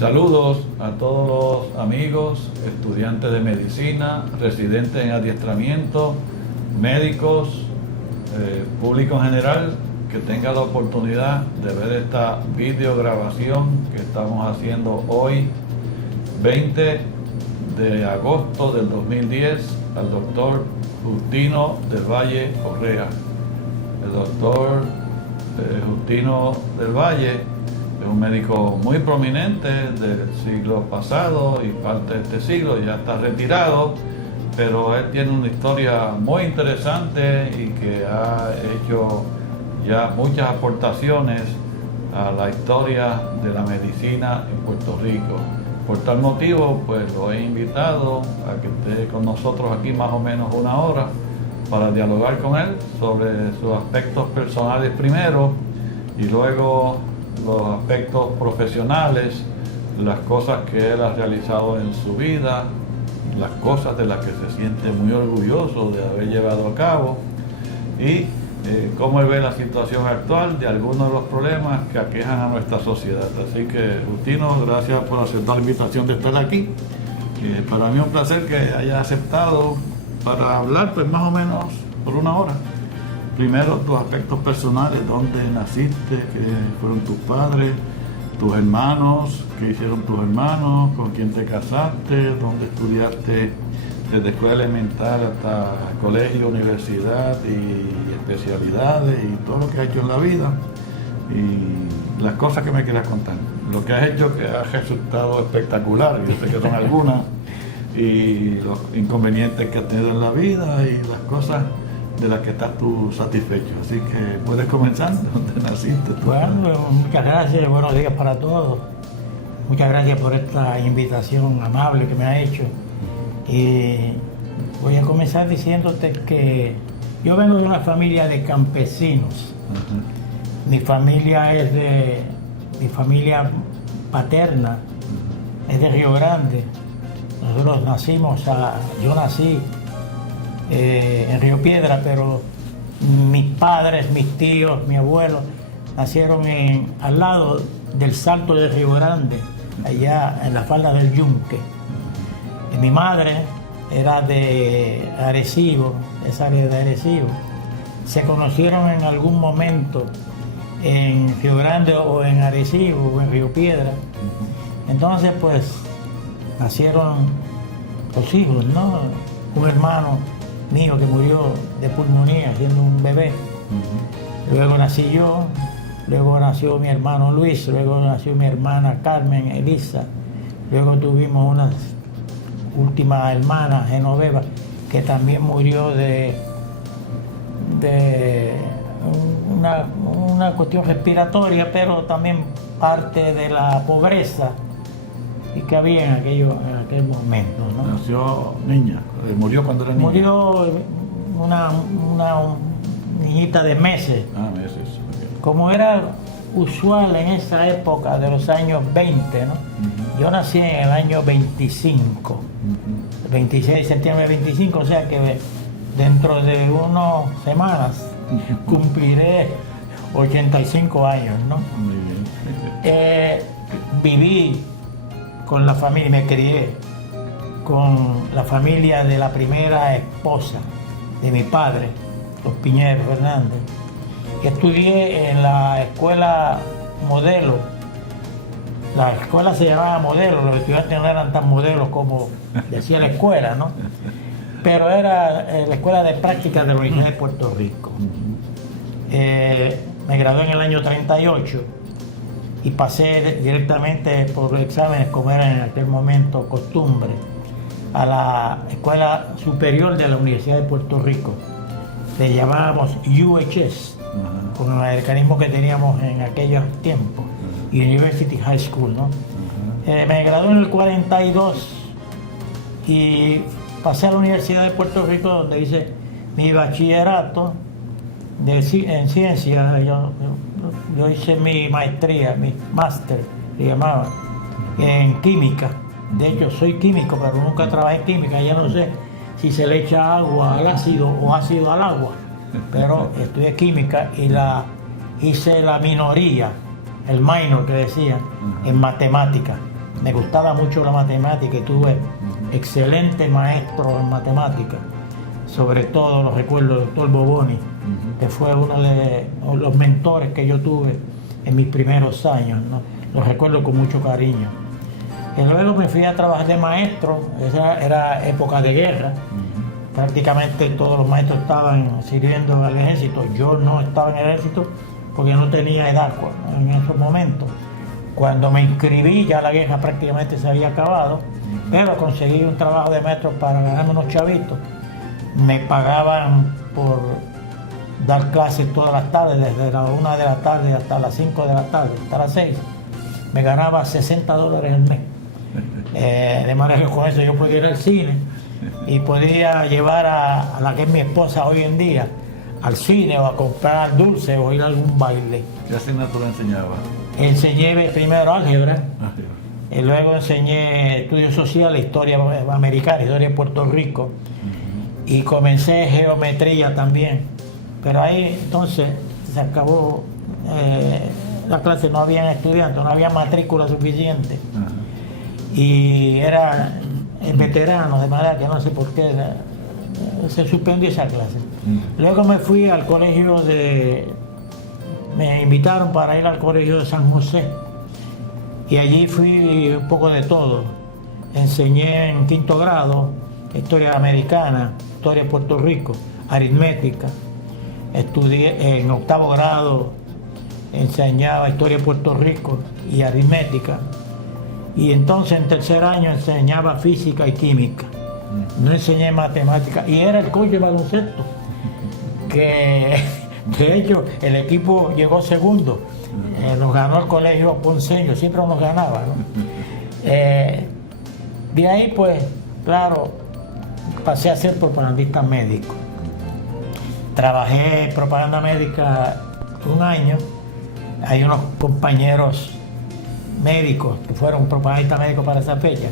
Saludos a todos los amigos, estudiantes de medicina, residentes en adiestramiento, médicos, público en general, que tenga la oportunidad de ver esta videograbación que estamos haciendo hoy, 20 de agosto del 2010, al doctor Justino del Valle Correa. El doctor Justino del Valle es un médico muy prominente del siglo pasado y parte de este siglo, ya está retirado, pero él tiene una historia muy interesante y que ha hecho ya muchas aportaciones a la historia de la medicina en Puerto Rico. Por tal motivo, pues lo he invitado a que esté con nosotros aquí más o menos una hora para dialogar con él sobre sus aspectos personales primero y luego los aspectos profesionales, las cosas que él ha realizado en su vida, las cosas de las que se siente muy orgulloso de haber llevado a cabo y cómo él ve la situación actual de algunos de los problemas que aquejan a nuestra sociedad. Así que, Justino, gracias por aceptar la invitación de estar aquí. Para mí es un placer que hayas aceptado para hablar, pues más o menos por una hora. Primero, tus aspectos personales, dónde naciste, qué fueron tus padres, tus hermanos, qué hicieron tus hermanos, con quién te casaste, dónde estudiaste desde escuela elemental hasta colegio, universidad y especialidades y todo lo que has hecho en la vida y las cosas que me quieras contar. Lo que has hecho que ha resultado espectacular, yo sé que son algunas, y los inconvenientes que has tenido en la vida y las cosas de las que estás tú satisfecho. Así que puedes comenzar, ¿dónde naciste? Bueno, muchas gracias, buenos días para todos. Muchas gracias por esta invitación amable que me ha hecho. Y voy a comenzar diciéndote que yo vengo de una familia de campesinos. Mi familia paterna es de Río Grande. Nosotros yo nací en Río Piedra, pero mis padres, mis tíos, mi abuelo nacieron al lado del Salto de Río Grande, allá en la falda del Yunque. Y mi madre era de Arecibo, esa área de Arecibo. Se conocieron en algún momento en Río Grande o en Arecibo o en Río Piedra. Entonces, pues, nacieron los hijos, ¿no? Un hermano mío que murió de pulmonía siendo un bebé. Luego nací yo, luego nació mi hermano Luis, luego nació mi hermana Carmen Elisa, luego tuvimos una última hermana, Genoveva, que también murió de una cuestión respiratoria, pero también parte de la pobreza y que había en aquel momento, ¿no? Nació niña, murió cuando era niña. Murió una niñita de meses. Meses. Okay. Como era usual en esa época de los años 20, ¿no? Yo nací en el año 25, 26 de septiembre de 25, o sea que dentro de unas semanas cumpliré 85 años, ¿no? Muy bien. Viví con la familia, me crié con la familia de la primera esposa de mi padre, los Piñeros Fernández. Estudié en la escuela Modelo. La escuela se llamaba Modelo, los estudiantes no eran tan modelos como decía la escuela, ¿no? Pero era la escuela de prácticas de la Universidad de Puerto Rico. Me gradué en el año 38 y pasé directamente por los exámenes, como era en aquel momento costumbre, a la Escuela Superior de la Universidad de Puerto Rico. Le llamábamos UHS, con el mecanismo que teníamos en aquellos tiempos, University High School, ¿no? Me gradué en el 42 y pasé a la Universidad de Puerto Rico, donde hice mi bachillerato en ciencia. Yo hice mi maestría, mi máster, se llamaba, en química. De hecho, soy químico, pero nunca trabajé en química. Ya no sé si se le echa agua al ácido o ácido al agua. Pero estudié química y hice la minoría, el minor que decían, en matemáticas. me gustaba mucho la matemática y tuve excelente maestro en matemática. Sobre todo lo recuerdo el doctor Boboni, que fue uno de los mentores que yo tuve en mis primeros años, ¿no? Lo recuerdo con mucho cariño. Y luego me fui a trabajar de maestro, esa era época de guerra. Prácticamente todos los maestros estaban sirviendo al ejército. Yo no estaba en el ejército porque no tenía edad en esos momentos. Cuando me inscribí ya la guerra prácticamente se había acabado, pero conseguí un trabajo de maestro para ganarme unos chavitos. Me pagaban por dar clases todas las tardes, desde las 1 de la tarde hasta las 5 de la tarde, hasta las 6. Me ganaba $60 al mes. De manera que con eso yo podía ir al cine y podía llevar a la que es mi esposa hoy en día al cine o a comprar dulces o ir a algún baile. ¿Qué asignatura enseñaba? Enseñé primero álgebra, y luego enseñé estudios sociales, historia americana, historia de Puerto Rico, y comencé geometría también. Pero ahí entonces se acabó la clase, no habían estudiantes, no había matrícula suficiente. Y era veterano, de manera que no sé por qué se suspendió esa clase. Luego me fui al colegio me invitaron para ir al colegio de San José y allí fui un poco de todo. Enseñé en 5º grado historia americana, historia de Puerto Rico, aritmética. Estudié en 8º grado, enseñaba historia de Puerto Rico y aritmética. Y entonces en 3er año enseñaba física y química. No enseñé matemáticas y era el coach de baloncesto, que de hecho el equipo llegó segundo, nos ganó el colegio ponceño, siempre nos ganaba, ¿no? De ahí pues, claro, pasé a ser propagandista médico. Trabajé propaganda médica 1 año, hay unos compañeros médicos que fueron propagandistas médicos para esa fecha.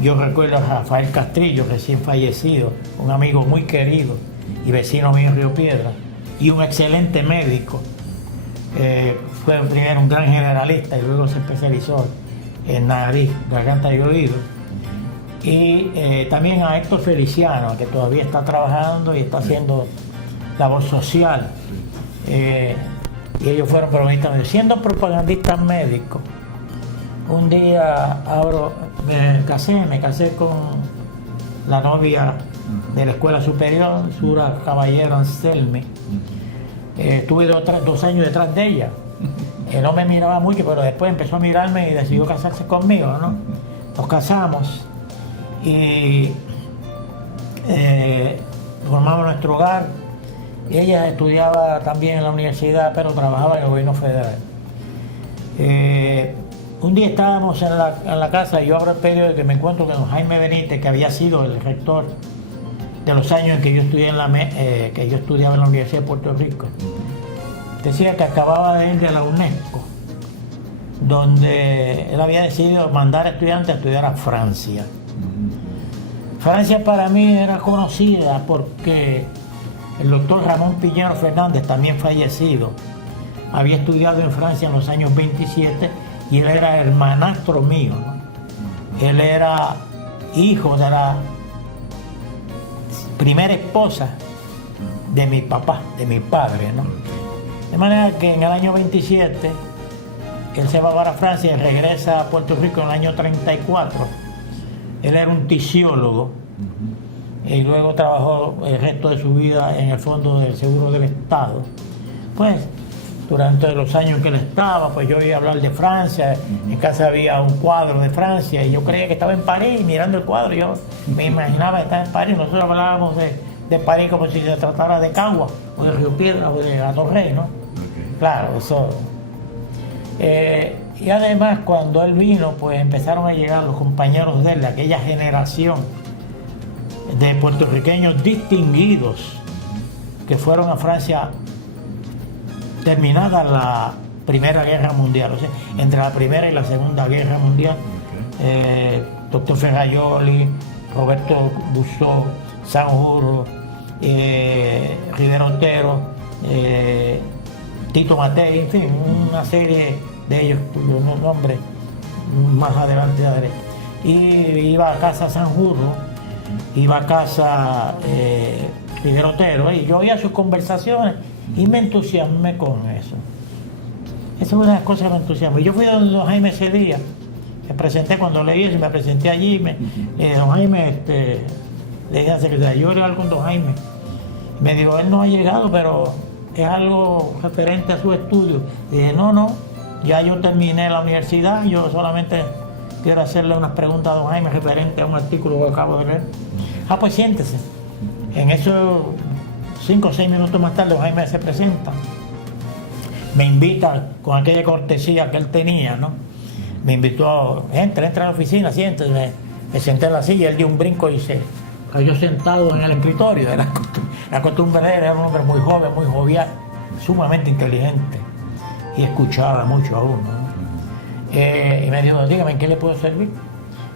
Yo recuerdo a Rafael Castrillo, recién fallecido, un amigo muy querido y vecino mío en Río Piedras, y un excelente médico. Fue primero un gran generalista y luego se especializó en nariz, garganta y oído. Y también a Héctor Feliciano, que todavía está trabajando y está haciendo labor social. Y ellos fueron propagandistas médicos. Siendo propagandistas médicos, un día me casé con la novia de la escuela superior, Sura Caballero Anselmi. Estuve 2 años detrás de ella. No me miraba mucho, pero después empezó a mirarme y decidió casarse conmigo, ¿no? Nos casamos y formamos nuestro hogar. Y ella estudiaba también en la universidad, pero trabajaba en el gobierno federal. Un día estábamos en la casa y yo abro el periódico y me encuentro con Jaime Benítez, que había sido el rector de los años en que yo estudiaba en la Universidad de Puerto Rico. Decía que acababa de ir de la UNESCO, donde él había decidido mandar estudiantes a estudiar a Francia. Francia para mí era conocida porque el doctor Ramón Piñero Fernández, también fallecido, había estudiado en Francia en los años 27 y él era hermanastro mío, ¿no? Él era hijo de la primera esposa de mi papá, de mi padre, ¿no? De manera que en el año 27 él se va para Francia y regresa a Puerto Rico en el año 34. Él era un tisiólogo y luego trabajó el resto de su vida en el Fondo del Seguro del Estado. Pues durante los años en que él estaba, pues yo oía hablar de Francia, en casa había un cuadro de Francia y yo creía que estaba en París mirando el cuadro, yo me imaginaba que estaba en París. Nosotros hablábamos de París como si se tratara de Cagua o de Río Piedras o de Atorrey, ¿no? Claro, eso. Y además cuando él vino, pues empezaron a llegar los compañeros de él, de aquella generación de puertorriqueños distinguidos que fueron a Francia terminada la Primera Guerra Mundial, o sea, entre la Primera y la Segunda Guerra Mundial. Doctor Ferraioli, Roberto Busó, Sanjurjo, Rivero Otero, Tito Matei, en fin, una serie de ellos cuyos nombres más adelante a la derecha. Y iba a casa Sanjurjo, iba a casa Figueroa Otero, y yo oía sus conversaciones y me entusiasmé con eso. Esa es una de las cosas que me entusiasmó. Y yo fui a don Jaime ese día, me presenté cuando leí eso, me presenté allí, don Jaime, le dije al secretario, yo era con don Jaime. Me dijo, él no ha llegado, pero es algo referente a su estudio. Y dije, no, ya yo terminé la universidad, yo solamente quiero hacerle unas preguntas a don Jaime referente a un artículo que acabo de leer. Pues siéntese. En esos 5 o 6 minutos más tarde, don Jaime se presenta. Me invita con aquella cortesía que él tenía, ¿no? Me invitó, entra a la oficina, siéntese. Me senté en la silla, él dio un brinco y se cayó sentado en el escritorio. La costumbre de él, era un hombre muy joven, muy jovial, sumamente inteligente y escuchaba mucho a uno, ¿no? Y me dijo, dígame, ¿en qué le puedo servir?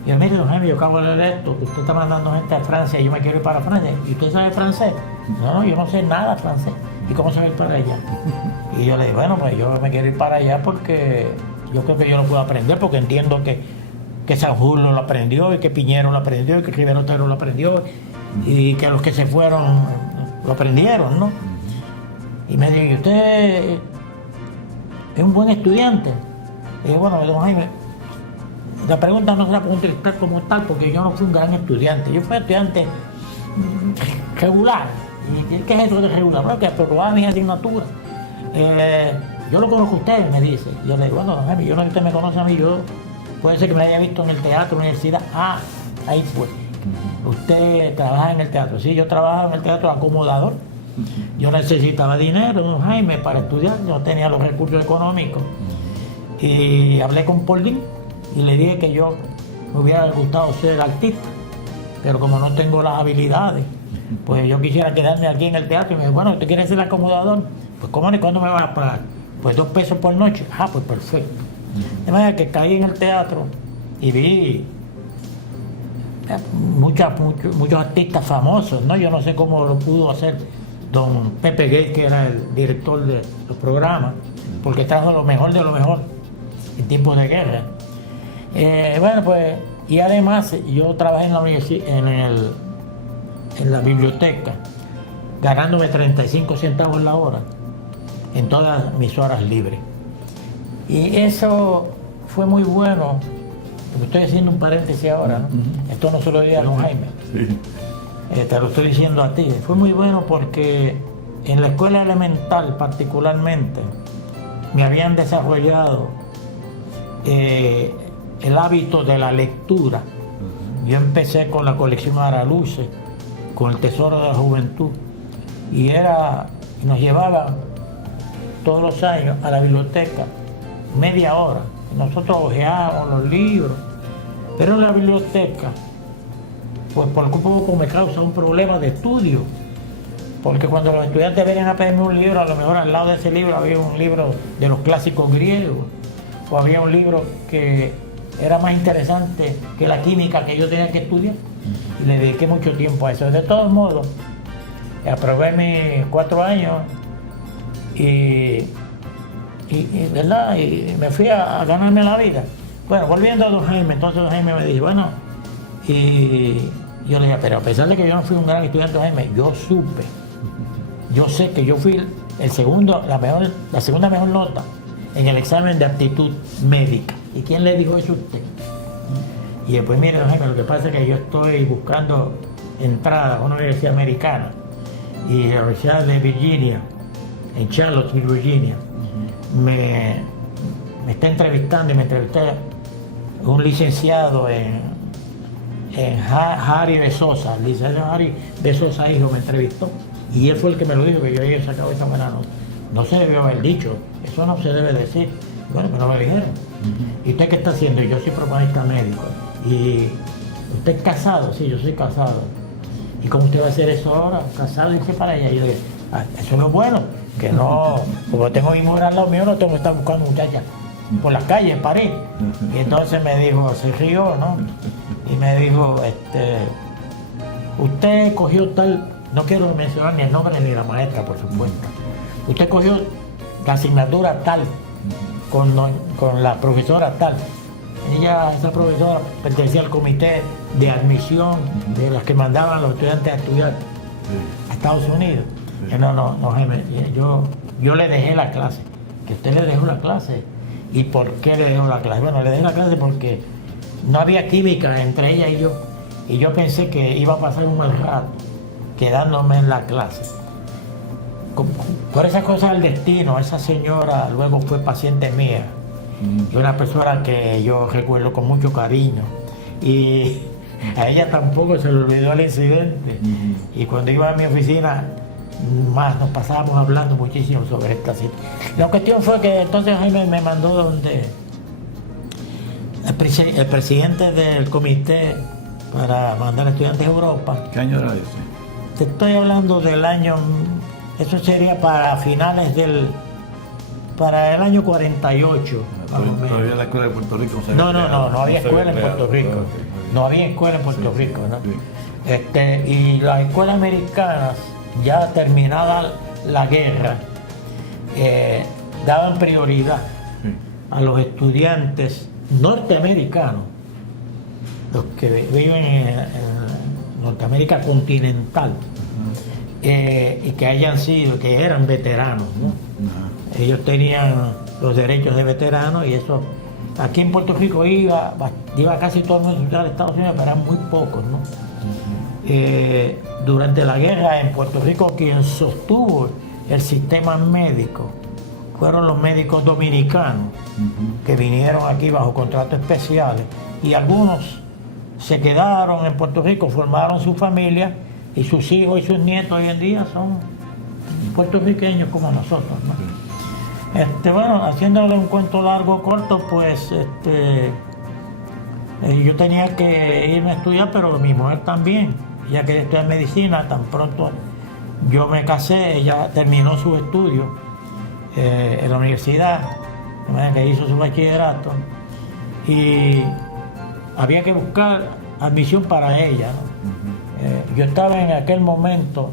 Y yo, mire, don Jaime, yo acabo de leer esto, que usted está mandando gente a Francia y yo me quiero ir para Francia. ¿Y usted sabe francés? No, yo no sé nada francés. ¿Y cómo se va a ir para allá? Y yo le dije, bueno, pues yo me quiero ir para allá porque yo creo que yo lo puedo aprender, porque entiendo que Sanjurjo lo aprendió, y que Piñero lo aprendió, y que Figueroa Otero lo aprendió, y que los que se fueron lo aprendieron, ¿no? Y me dijo, ¿y usted es un buen estudiante? Y yo, bueno, don Jaime, la pregunta no se la puedo contestar como tal, porque yo no fui un gran estudiante. Yo fui estudiante regular. ¿Y qué es eso de regular? Bueno, que aprobaba mis asignaturas. Yo lo conozco a usted, me dice. Yo le digo, bueno, don Jaime, yo no sé que usted me conoce a mí, yo puede ser que me haya visto en el teatro, universidad. Ah, ahí fue. Usted trabaja en el teatro. Sí, yo trabajaba en el teatro acomodador. Yo necesitaba dinero, don Jaime, para estudiar. Yo tenía los recursos económicos. Y hablé con Paulín y le dije que yo me hubiera gustado ser artista, pero como no tengo las habilidades, pues yo quisiera quedarme aquí en el teatro. Y me dijo, bueno, ¿usted quiere ser acomodador? Pues ¿cómo ni cuándo me vas a pagar? Pues 2 pesos por noche. Ah, pues perfecto. De manera que caí en el teatro y vi muchos artistas famosos, ¿no? Yo no sé cómo lo pudo hacer don Pepe Gay, que era el director de los programas, porque trajo lo mejor de lo mejor en tiempos de guerra. Bueno, pues, y además yo trabajé en la biblioteca, ganándome 35 centavos la hora en todas mis horas libres. Y eso fue muy bueno, porque estoy haciendo un paréntesis ahora, ¿no? Esto no se lo diga a don Jaime, te lo estoy diciendo a ti. Fue muy bueno porque en la escuela elemental particularmente me habían desarrollado el hábito de la lectura. Yo empecé con la colección Araluce, con el Tesoro de la Juventud, y nos llevaban todos los años a la biblioteca media hora. Nosotros hojeábamos los libros, pero en la biblioteca, pues por poco me causa un problema de estudio, porque cuando los estudiantes venían a pedirme un libro, a lo mejor al lado de ese libro había un libro de los clásicos griegos, o había un libro que era más interesante que la química que yo tenía que estudiar, y le dediqué mucho tiempo a eso. De todos modos, aprobé mis 4 años ¿verdad? Y me fui a ganarme la vida. Bueno, volviendo a don Jaime, entonces don Jaime me dijo, bueno, y yo le dije, pero a pesar de que yo no fui un gran estudiante, don Jaime, yo sé que yo fui la segunda mejor nota en el examen de aptitud médica. ¿Y quién le dijo eso a usted? Y después, mire, don Jaime, lo que pasa es que yo estoy buscando entrada a una universidad americana, y la Universidad de Virginia, en Charlottesville, Virginia, me está entrevistando, y me entrevistó un licenciado en Harry de Sosa, el licenciado Harry de Sosa hijo me entrevistó, y él fue el que me lo dijo, que yo había sacado esa buena nota. No se debió haber dicho, eso no se debe decir. Bueno, pero me dijeron. ¿Y usted qué está haciendo? Yo soy propagandista médico. ¿Y usted es casado? Sí, yo soy casado. ¿Y cómo usted va a hacer eso ahora? Casado y qué para allá. Y yo le dije, eso no es bueno, que no, como tengo mi mujer al lado mío, no tengo que estar buscando muchachas por las calles en París. Y entonces me dijo, se rió, ¿no? Y me dijo, usted cogió tal, no quiero mencionar ni el nombre ni la maestra, por supuesto. Usted cogió la asignatura tal, con la profesora tal. Esa profesora, pertenecía al comité de admisión de las que mandaban a los estudiantes a estudiar a Estados Unidos. Sí. Yo le dejé la clase. ¿Que usted le dejó la clase? ¿Y por qué le dejó la clase? Bueno, le dejé la clase porque no había química entre ella y yo. Y yo pensé que iba a pasar un mal rato quedándome en la clase. Por esas cosas del destino, esa señora luego fue paciente mía. Y una persona que yo recuerdo con mucho cariño. Y a ella tampoco se le olvidó el incidente. Y cuando iba a mi oficina, más nos pasábamos hablando muchísimo sobre esta situación. La cuestión fue que entonces Jaime me mandó donde el presidente del comité para mandar estudiantes a Europa. ¿Qué año era ese? Te estoy hablando del año, eso sería para finales para el año 48. Todavía la escuela de Puerto Rico No había escuela en Puerto Rico. No había escuela en Puerto Rico, ¿no? Sí. Y las escuelas americanas, ya terminada la guerra, daban prioridad a los estudiantes norteamericanos, los que viven en Norteamérica continental, y que eran veteranos, ¿no? Ellos tenían los derechos de veteranos y eso. Aquí en Puerto Rico iba casi todo el mundo a estudiar a Estados Unidos, pero eran muy pocos, ¿no? Durante la guerra en Puerto Rico, quien sostuvo el sistema médico fueron los médicos dominicanos que vinieron aquí bajo contratos especiales, y algunos se quedaron en Puerto Rico, formaron su familia, y sus hijos y sus nietos hoy en día son puertorriqueños como nosotros, ¿no? Bueno, haciéndole un cuento largo o corto, pues yo tenía que irme a estudiar, pero mi mujer también. Ella quería estudiar medicina. Tan pronto yo me casé, ella terminó sus estudios en la universidad, que hizo su bachillerato, y había que buscar admisión para ella, ¿no? Yo estaba en aquel momento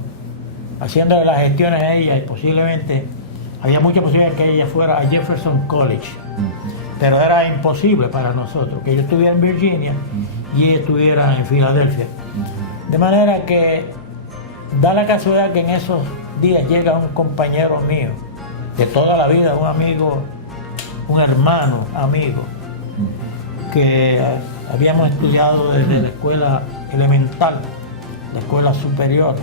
haciendo las gestiones a ella, y posiblemente había mucha posibilidad que ella fuera a Jefferson College, pero era imposible para nosotros que yo estuviera en Virginia y ella estuviera en Filadelfia. De manera que da la casualidad que en esos días llega un compañero mío de toda la vida, un amigo, un hermano amigo, que habíamos estudiado desde la escuela elemental, la escuela superior,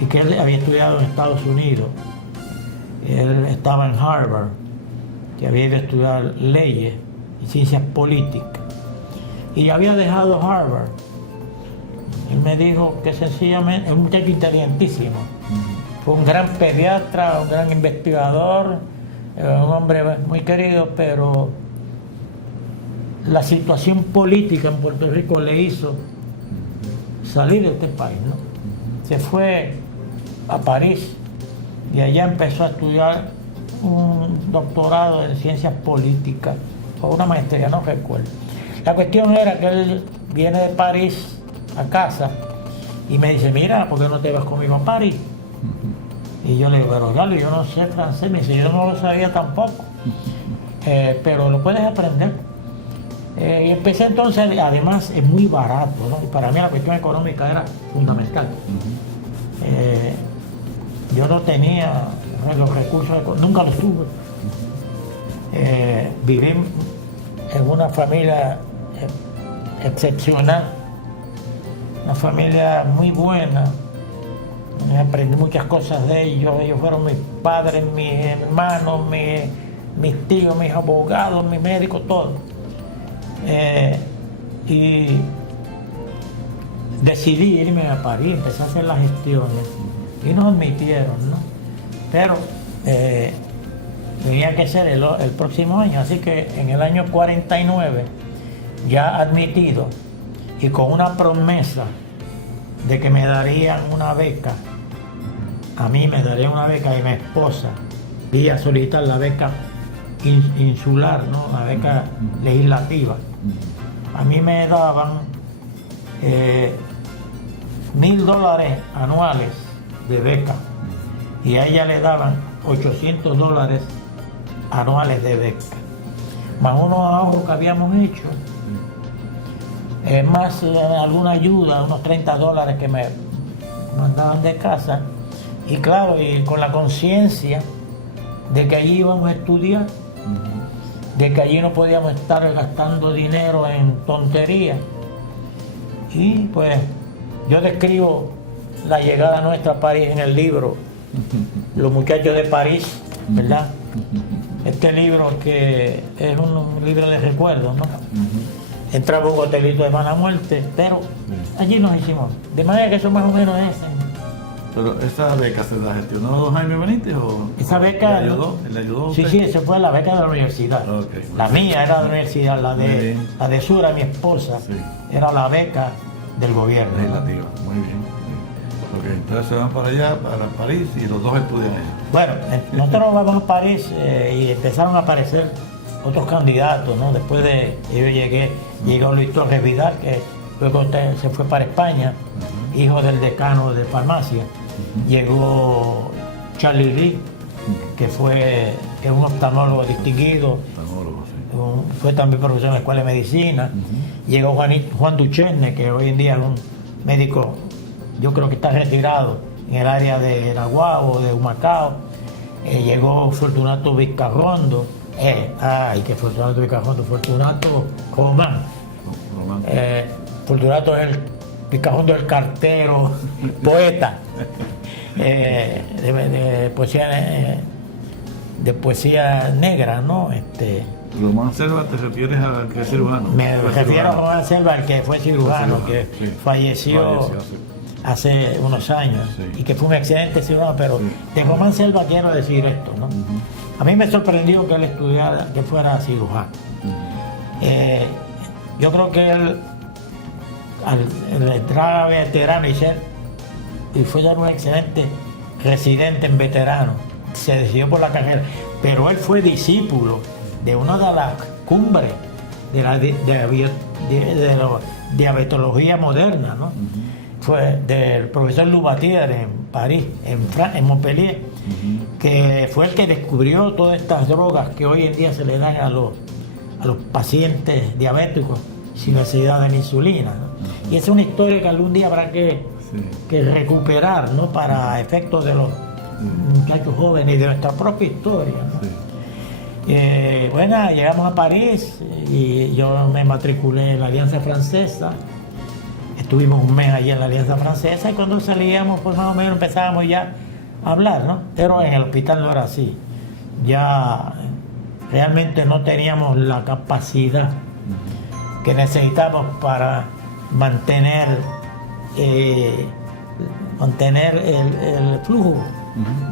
y que él había estudiado en Estados Unidos. Él estaba en Harvard, que había ido a estudiar leyes y ciencias políticas, y había dejado Harvard. Él me dijo que sencillamente es un muchacho inteligentísimo, fue un gran pediatra, un gran investigador, un hombre muy querido, pero la situación política en Puerto Rico le hizo salir de este país, ¿no? Se fue a París y allá empezó a estudiar un doctorado en ciencias políticas o una maestría, no recuerdo. La cuestión era que él viene de París a casa y me dice: mira, ¿por qué no te vas conmigo a París? Y yo le digo: pero Galo, yo no sé francés. Me dice: yo no lo sabía tampoco, pero lo puedes aprender. Y empecé entonces, además es muy barato, ¿no? Y para mí la cuestión económica era fundamental. Yo no tenía los recursos, nunca los tuve. Viví en una familia excepcional, una familia muy buena. Aprendí muchas cosas de ellos. Ellos fueron mis padres, mis hermanos, mis tíos, mis abogados, mis médicos, todos. Y decidí irme a París, empecé a hacer las gestiones y nos admitieron, ¿no? Pero tenía que ser el próximo año, así que en el año 49, ya admitido y con una promesa de que me darían una beca, a mí me darían una beca y mi esposa iba a solicitar la beca insular, ¿no? La beca legislativa. A mí me daban $1,000 anuales de beca y a ella le daban $800 anuales de beca. más unos ahorros que habíamos hecho, más alguna ayuda, unos $30 que me mandaban de casa, y claro, y con la conciencia de que allí íbamos a estudiar, de que allí no podíamos estar gastando dinero en tonterías. Y pues yo describo la llegada nuestra a París en el libro Los muchachos de París, ¿verdad? Este libro que es un libro de recuerdos, ¿no? Entraba un hotelito de mala muerte, pero allí nos hicimos. De manera que eso más o menos es. Pero esa beca se la gestionó Jaime Benítez o Esa beca. ¿Le ayudó a usted? Sí, esa fue la beca de la universidad. Okay. La mía era de la universidad, la de Sura, mi esposa, era la beca del gobierno. Legislativa, muy bien. Ok, entonces se van para allá, para París, y los dos estudian ahí. Bueno, nosotros vamos a París y empezaron a aparecer otros candidatos, ¿no? Después de yo llegó Luis Torres Vidal, que luego se fue para España, hijo del decano de farmacia. Llegó Charlie Lee, que es un oftalmólogo distinguido, fue también profesor en la Escuela de Medicina. Llegó Juan Duchesne, que hoy en día es un médico, yo creo que está retirado en el área de Naguabo, de Humacao. Llegó Fortunato Vizcarrondo, Fortunato Román. Fortunato es el Vizcarrondo, el cartero, poeta, de poesía negra, ¿no? Román Selva, ¿te refieres al que es cirujano? Me refiero a Román Selva, el que fue cirujano, que falleció hace unos años, y que fue un excelente cirujano, pero de Román Selva quiero decir esto, ¿no? A mí me sorprendió que él estudiara, que fuera cirujano. Yo creo que él, al entrar a veterano y fue ya un excelente residente en veterano, se decidió por la carrera, pero él fue discípulo de una de las cumbres de la diabetología moderna, ¿no? Fue del profesor Lubatier en París, en Montpellier, que fue el que descubrió todas estas drogas que hoy en día se le dan a los pacientes diabéticos sin necesidad de la insulina, ¿no? Y esa es una historia que algún día habrá que recuperar, ¿no? Para efectos de los muchachos jóvenes y de nuestra propia historia, ¿no? Bueno, llegamos a París y yo me matriculé en la Alianza Francesa. Estuvimos un mes allí en la Alianza Francesa, y cuando salíamos, pues más o menos empezábamos ya a hablar, ¿no? Pero en el hospital no era así. Ya realmente no teníamos la capacidad que necesitamos para mantener el flujo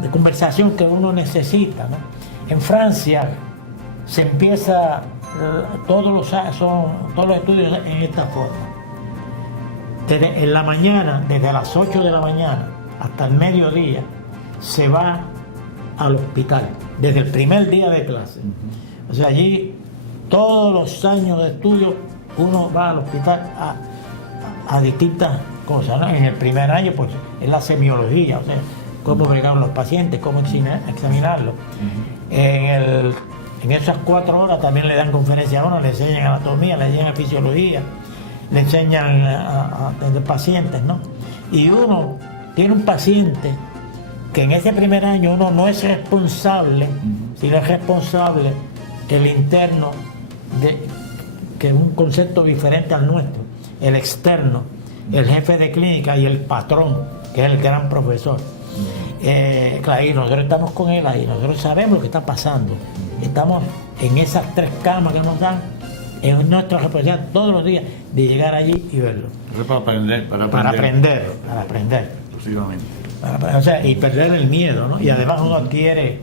de conversación que uno necesita, ¿no? En Francia se empieza todos los estudios en esta forma. En la mañana, desde las 8 de la mañana hasta el mediodía, se va al hospital, desde el primer día de clase. O sea, allí todos los años de estudio uno va al hospital a distintas cosas, ¿no? En el primer año, pues, es la semiología, o sea, cómo bregar los pacientes, cómo examinarlos. En esas 4 horas también le dan conferencias a uno, le enseñan anatomía, le enseñan fisiología, le enseñan a pacientes, ¿no? Y uno tiene un paciente que en ese primer año uno no es responsable, sino es responsable el interno, que es un concepto diferente al nuestro, el externo, el jefe de clínica y el patrón, que es el gran profesor. Claro, y nosotros estamos con él ahí, nosotros sabemos lo que está pasando. Estamos en esas 3 camas que nos dan, es nuestra responsabilidad todos los días de llegar allí y verlo. Para aprender. Para aprender. Exclusivamente. O sea, y perder el miedo, ¿no? Y además uno adquiere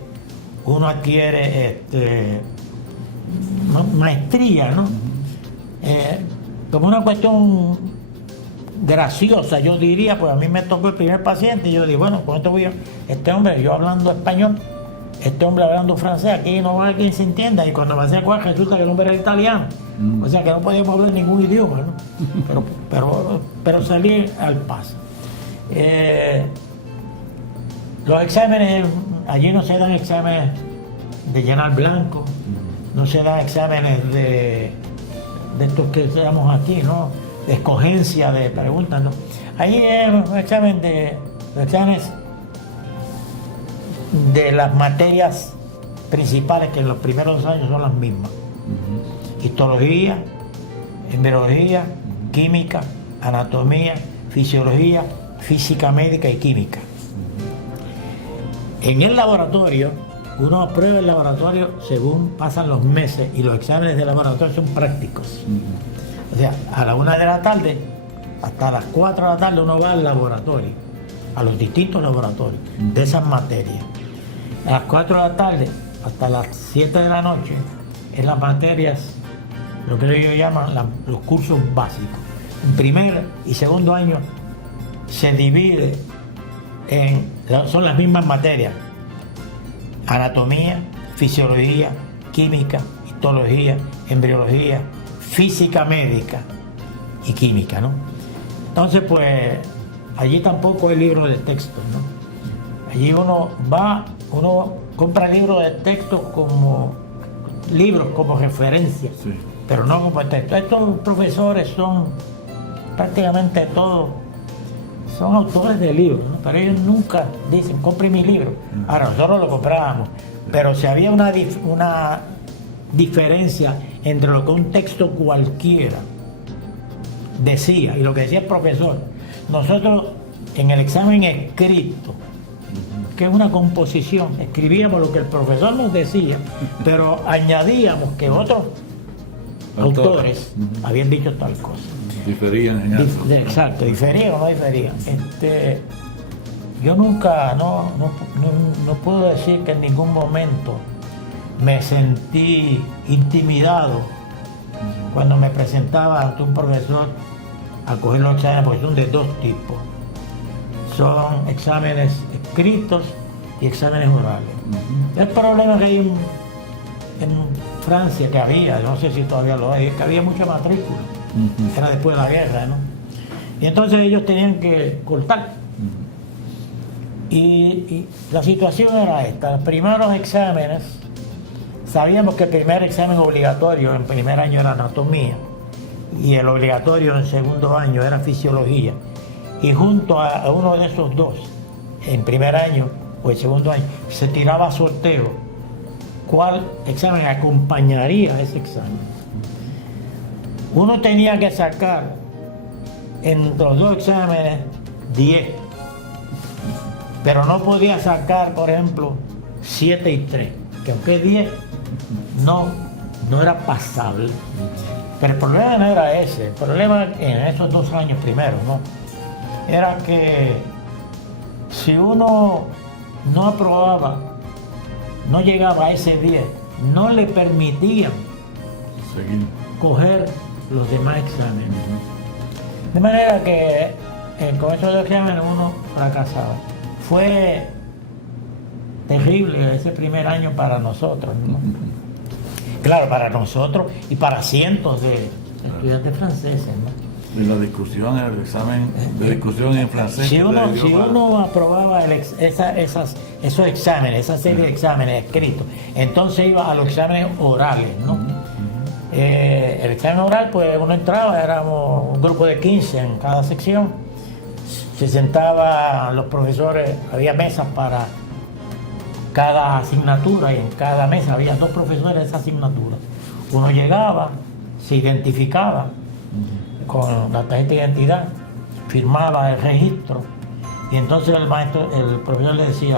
maestría, ¿no? Como una cuestión graciosa, yo diría, pues a mí me tocó el primer paciente y yo digo, bueno, con esto voy este hombre, yo hablando español, este hombre hablando francés, aquí no va a quien se entienda, y cuando me hacía cuál resulta que el hombre era italiano, o sea que no podíamos hablar ningún idioma, ¿no? pero salí al paso. Los exámenes, allí no se dan exámenes de llenar blanco, no se dan exámenes de estos que damos aquí, ¿no? De escogencia de preguntas, ¿no? Ahí es un examen los exámenes de las materias principales que en los primeros 2 años son las mismas. Histología, embriología, química, anatomía, fisiología, física médica y química. En el laboratorio, uno aprueba el laboratorio según pasan los meses y los exámenes de laboratorio son prácticos. O sea, a la 1 de la tarde hasta las 4 de la tarde uno va al laboratorio, a los distintos laboratorios de esas materias. A las 4 de la tarde hasta las 7 de la noche es las materias, lo que ellos llaman los cursos básicos. En primer y segundo año se divide son las mismas materias: anatomía, fisiología, química, histología, embriología, física médica y química, ¿no? Entonces, pues, allí tampoco hay libros de texto, ¿no? Allí uno compra libros de texto como referencia, sí, pero no como texto. Estos profesores son prácticamente todos, son autores de libros, ¿no? Pero ellos nunca dicen, compre mi libro. Ahora, nosotros lo comprábamos, pero si había una diferencia entre lo que un texto cualquiera decía y lo que decía el profesor, nosotros en el examen escrito, que es una composición, escribíamos lo que el profesor nos decía, pero añadíamos que otros autores habían dicho tal cosa. Diferían en eso. Exacto, diferían o no diferían. Yo nunca, no puedo decir que en ningún momento me sentí intimidado cuando me presentaba ante un profesor a coger los exámenes, porque son de 2 tipos. Son exámenes escritos y exámenes orales. El problema que hay en Francia, que había, no sé si todavía lo hay, es que había mucha matrícula. Era después de la guerra, ¿no? Y entonces ellos tenían que cortar. Y la situación era esta: los primeros exámenes, sabíamos que el primer examen obligatorio en primer año era anatomía y el obligatorio en segundo año era fisiología, y junto a uno de esos dos, en primer año o en segundo año, se tiraba a sorteo cuál examen acompañaría a ese examen. Uno tenía que sacar en los 2 exámenes 10, pero no podía sacar, por ejemplo, 7 y 3, que aunque 10 no era pasable. Pero el problema no era ese, el problema en esos 2 años primeros, ¿no? Era que si uno no aprobaba, no llegaba a ese 10, no le permitían coger los demás exámenes. De manera que con esos 2 exámenes uno fracasaba. Fue terrible ese primer año para nosotros, ¿no? Claro, para nosotros y para cientos de estudiantes franceses, ¿no? Y la discusión, el examen de discusión en francés. Si uno aprobaba esos exámenes, esa serie de exámenes escritos, entonces iba a los exámenes orales, ¿no? El examen oral, pues uno entraba, éramos un grupo de 15 en cada sección, se sentaban los profesores, había mesas para cada asignatura y en cada mesa había 2 profesores de esa asignatura. Uno llegaba, se identificaba con la tarjeta de identidad, firmaba el registro y entonces el profesor le decía,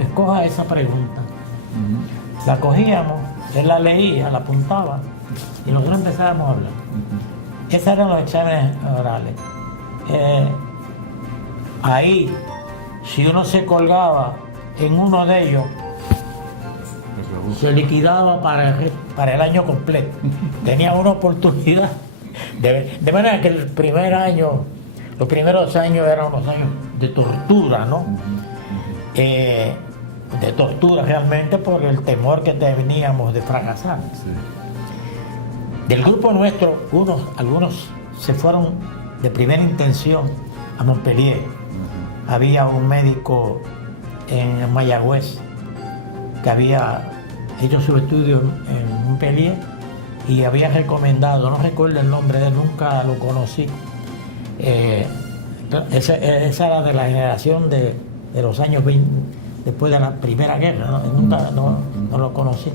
escoja esa pregunta. La cogíamos, él la leía, la apuntaba y nosotros empezábamos a hablar. Esos eran los exámenes orales. Ahí, si uno se colgaba en uno de ellos, se liquidaba para el año completo. Tenía una oportunidad. De manera que el primer año, los primeros años eran unos años de tortura, ¿no? De tortura realmente por el temor que teníamos de fracasar. Sí. Del grupo nuestro, algunos se fueron de primera intención a Montpellier. Había un médico en Mayagüez que había hecho sus estudios en Montpellier y había recomendado, no recuerdo el nombre de él, nunca lo conocí. Esa era de la generación de los años 20, después de la Primera Guerra, ¿no? Nunca no lo conocí.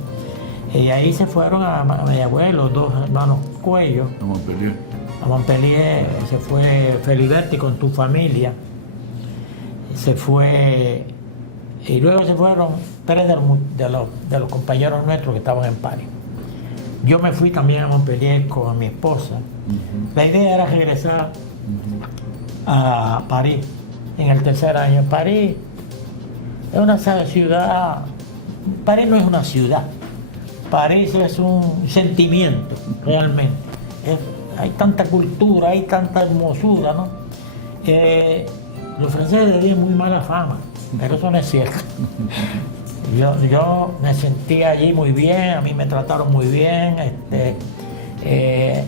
Y ahí se fueron a Mayagüez, los dos hermanos Cuello. A Montpellier. A Montpellier se fue Feliberti con tu familia. Se fue. Y luego se fueron tres de los compañeros nuestros que estaban en París. Yo me fui también a Montpellier con mi esposa. La idea era regresar a París en el tercer año. París es una ciudad. París no es una ciudad. París es un sentimiento, realmente. Hay tanta cultura, hay tanta hermosura, ¿no? Los franceses tienen muy mala fama, pero eso no es cierto. Yo me sentí allí muy bien, a mí me trataron muy bien.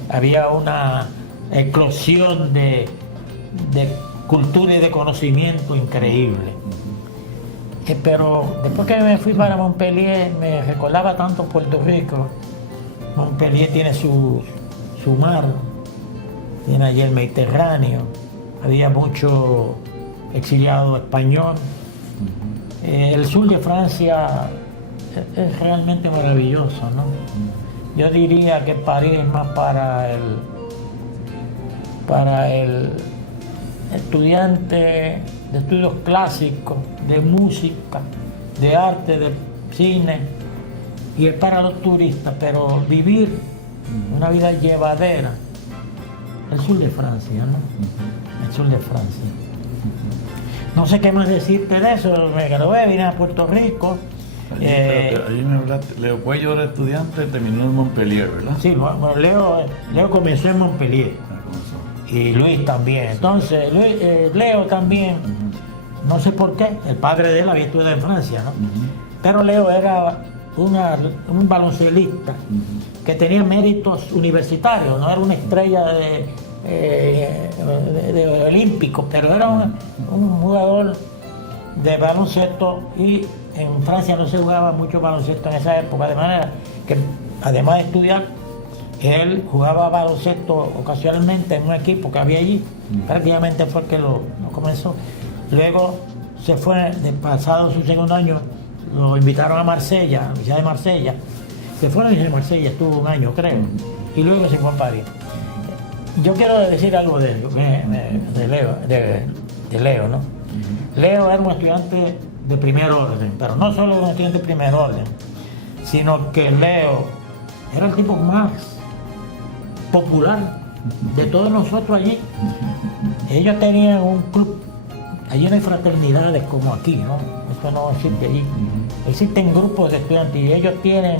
Había una eclosión de cultura y de conocimiento increíble. Pero después que me fui para Montpellier, me recordaba tanto Puerto Rico. Montpellier tiene su mar, tiene allí el Mediterráneo, había mucho exiliado español. El sur de Francia es realmente maravilloso, ¿no? Yo diría que París es más para el estudiante de estudios clásicos, de música, de arte, de cine, y es para los turistas, pero vivir una vida llevadera, el sur de Francia, ¿no? El sur de Francia. No sé qué más decirte de eso, me gradué, vine a Puerto Rico. Allí me hablaste, Leo Cuello era estudiante, terminó en Montpellier, ¿verdad? Sí, bueno, Leo comenzó en Montpellier. Y Luis también. Entonces, Leo también, no sé por qué, el padre de él había estudiado en Francia, ¿no? Pero Leo era un baloncelista que tenía méritos universitarios, no era una estrella de olímpico, pero era un jugador de baloncesto, y en Francia no se jugaba mucho baloncesto en esa época, de manera que además de estudiar, él jugaba baloncesto ocasionalmente en un equipo que había allí. Prácticamente fue el que lo comenzó. Luego se fue, pasado su segundo año, lo invitaron a Marsella, a la Universidad de Marsella. Se fue a la Universidad de Marsella, estuvo un año, creo, y luego se fue a París. Yo quiero decir algo de Leo, ¿no? Leo era un estudiante de primer orden, pero no solo un estudiante de primer orden, sino que Leo era el tipo más popular de todos nosotros allí. Ellos tenían un club, allí no hay fraternidades como aquí, ¿no? Eso no existe allí. Existen grupos de estudiantes y ellos tenían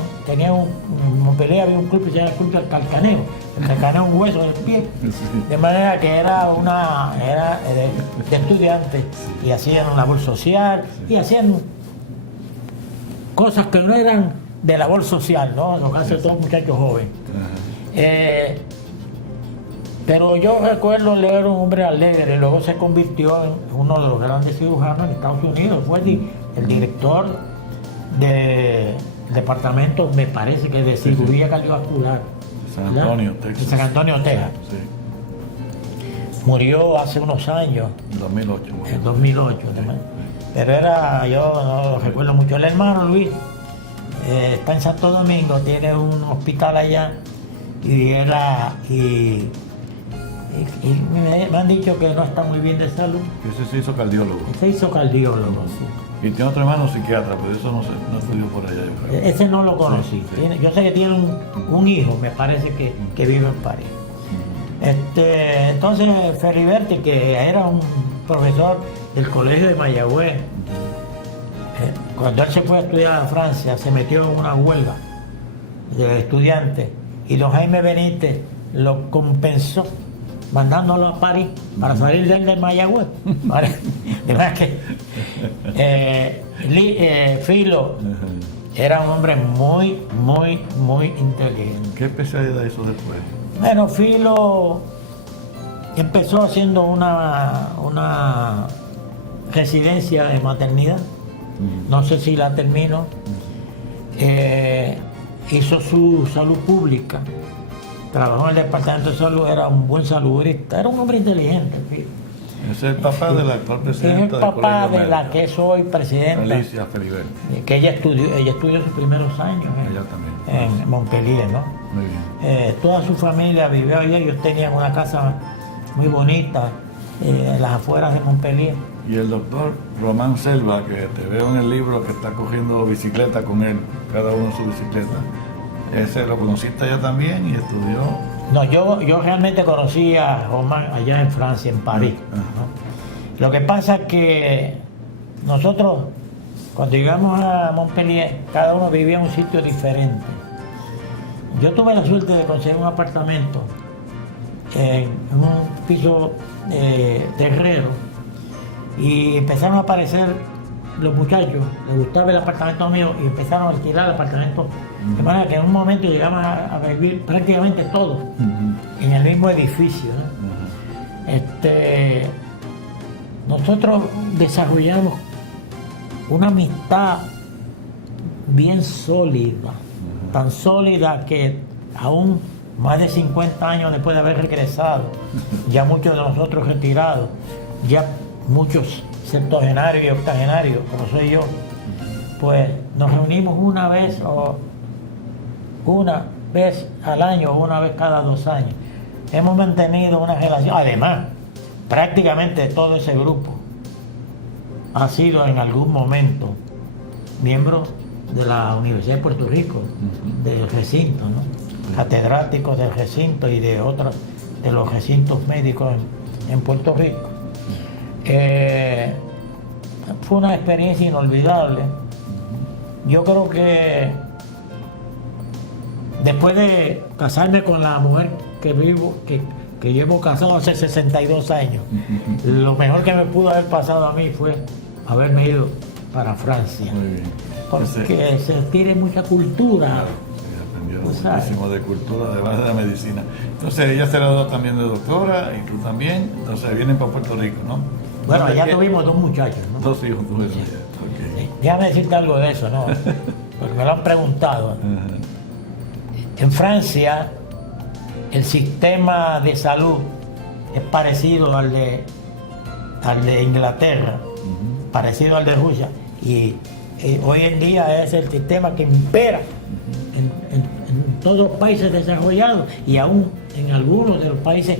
en Montpellier había un club que se llama el Club del Calcaneo. El calcaneo es un hueso del pie. De manera que era de estudiantes, y hacían una labor social y hacían cosas que no eran de labor social, ¿no? Lo que hacen todos los muchachos jóvenes. Pero yo recuerdo leer un hombre alegre, luego se convirtió en uno de los grandes cirujanos en Estados Unidos, fue el director del departamento, me parece que de cirugía cardiovascular. San Antonio, Texas. De San Antonio, Texas. Sí. Murió hace unos años. En 2008. En 2008. Pero yo no lo recuerdo mucho. El hermano Luis está en Santo Domingo, tiene un hospital allá, y me han dicho que no está muy bien de salud. Ese se hizo cardiólogo. Se hizo cardiólogo, sí. Y tiene otro hermano psiquiatra, pero eso no estudió por allá, yo creo. Ese no lo conocí. Sí. Yo sé que tiene un hijo, me parece que vive en París. Entonces, Feliberti, que era un profesor del colegio de Mayagüez, cuando él se fue a estudiar a Francia, se metió en una huelga de estudiantes, y don Jaime Benítez lo compensó mandándolo a París para salir de él de Mayagüez. De verdad que Filo era un hombre muy, muy, muy inteligente. ¿Qué especialidad hizo después? Bueno, Filo empezó haciendo una residencia de maternidad. No sé si la terminó. hizo su salud pública, trabajó en el departamento de salud, era un buen saludista, era un hombre inteligente. Fíjate. Es el papá de la actual presidenta Es el papá de la que es hoy presidenta. Alicia Felibel. Que ella estudió sus primeros años Ella también. en Montpellier, ¿no? Muy bien. Toda su familia vivió allí, ellos tenían una casa muy bonita en las afueras de Montpellier. Y el doctor Román Selva, que te veo en el libro que está cogiendo bicicleta con él, cada uno en su bicicleta, ese lo conociste allá también y estudió. No, yo realmente conocí a Román allá en Francia, en París, ¿no? Lo que pasa es que nosotros, cuando llegamos a Montpellier, cada uno vivía en un sitio diferente. Yo tuve la suerte de conseguir un apartamento en un piso terrero y empezaron a aparecer los muchachos, les gustaba el apartamento mío y empezaron a alquilar el apartamento. De manera que en un momento llegamos a vivir prácticamente todos en el mismo edificio, ¿no? Nosotros desarrollamos una amistad bien sólida, tan sólida que aún más de 50 años después de haber regresado, ya muchos de nosotros retirados, ya muchos septuagenarios y octogenarios, como soy yo, pues nos reunimos una vez al año o una vez cada 2 años. Hemos mantenido una relación. Además, prácticamente todo ese grupo ha sido en algún momento miembro de la Universidad de Puerto Rico, del recinto, ¿no? Catedráticos del recinto y de otros de los recintos médicos en Puerto Rico. Fue una experiencia inolvidable. Yo creo que después de casarme con la mujer que llevo casado hace 62 años, lo mejor que me pudo haber pasado a mí fue haberme ido para Francia. Muy bien. Porque se adquiere mucha cultura. Claro, aprendió muchísimo de cultura, además de la medicina. Entonces ella se graduó también de doctora y tú también. Entonces vienen para Puerto Rico, ¿no? Bueno, ya tuvimos 2 muchachos, ¿no? 2 hijos tuvieron Sí. ya. Okay. Sí. Déjame decirte algo de eso, ¿no? Porque me lo han preguntado. En Francia, el sistema de salud es parecido al de Inglaterra, parecido al de Rusia, y hoy en día es el sistema que impera en todos los países desarrollados y aún en algunos de los países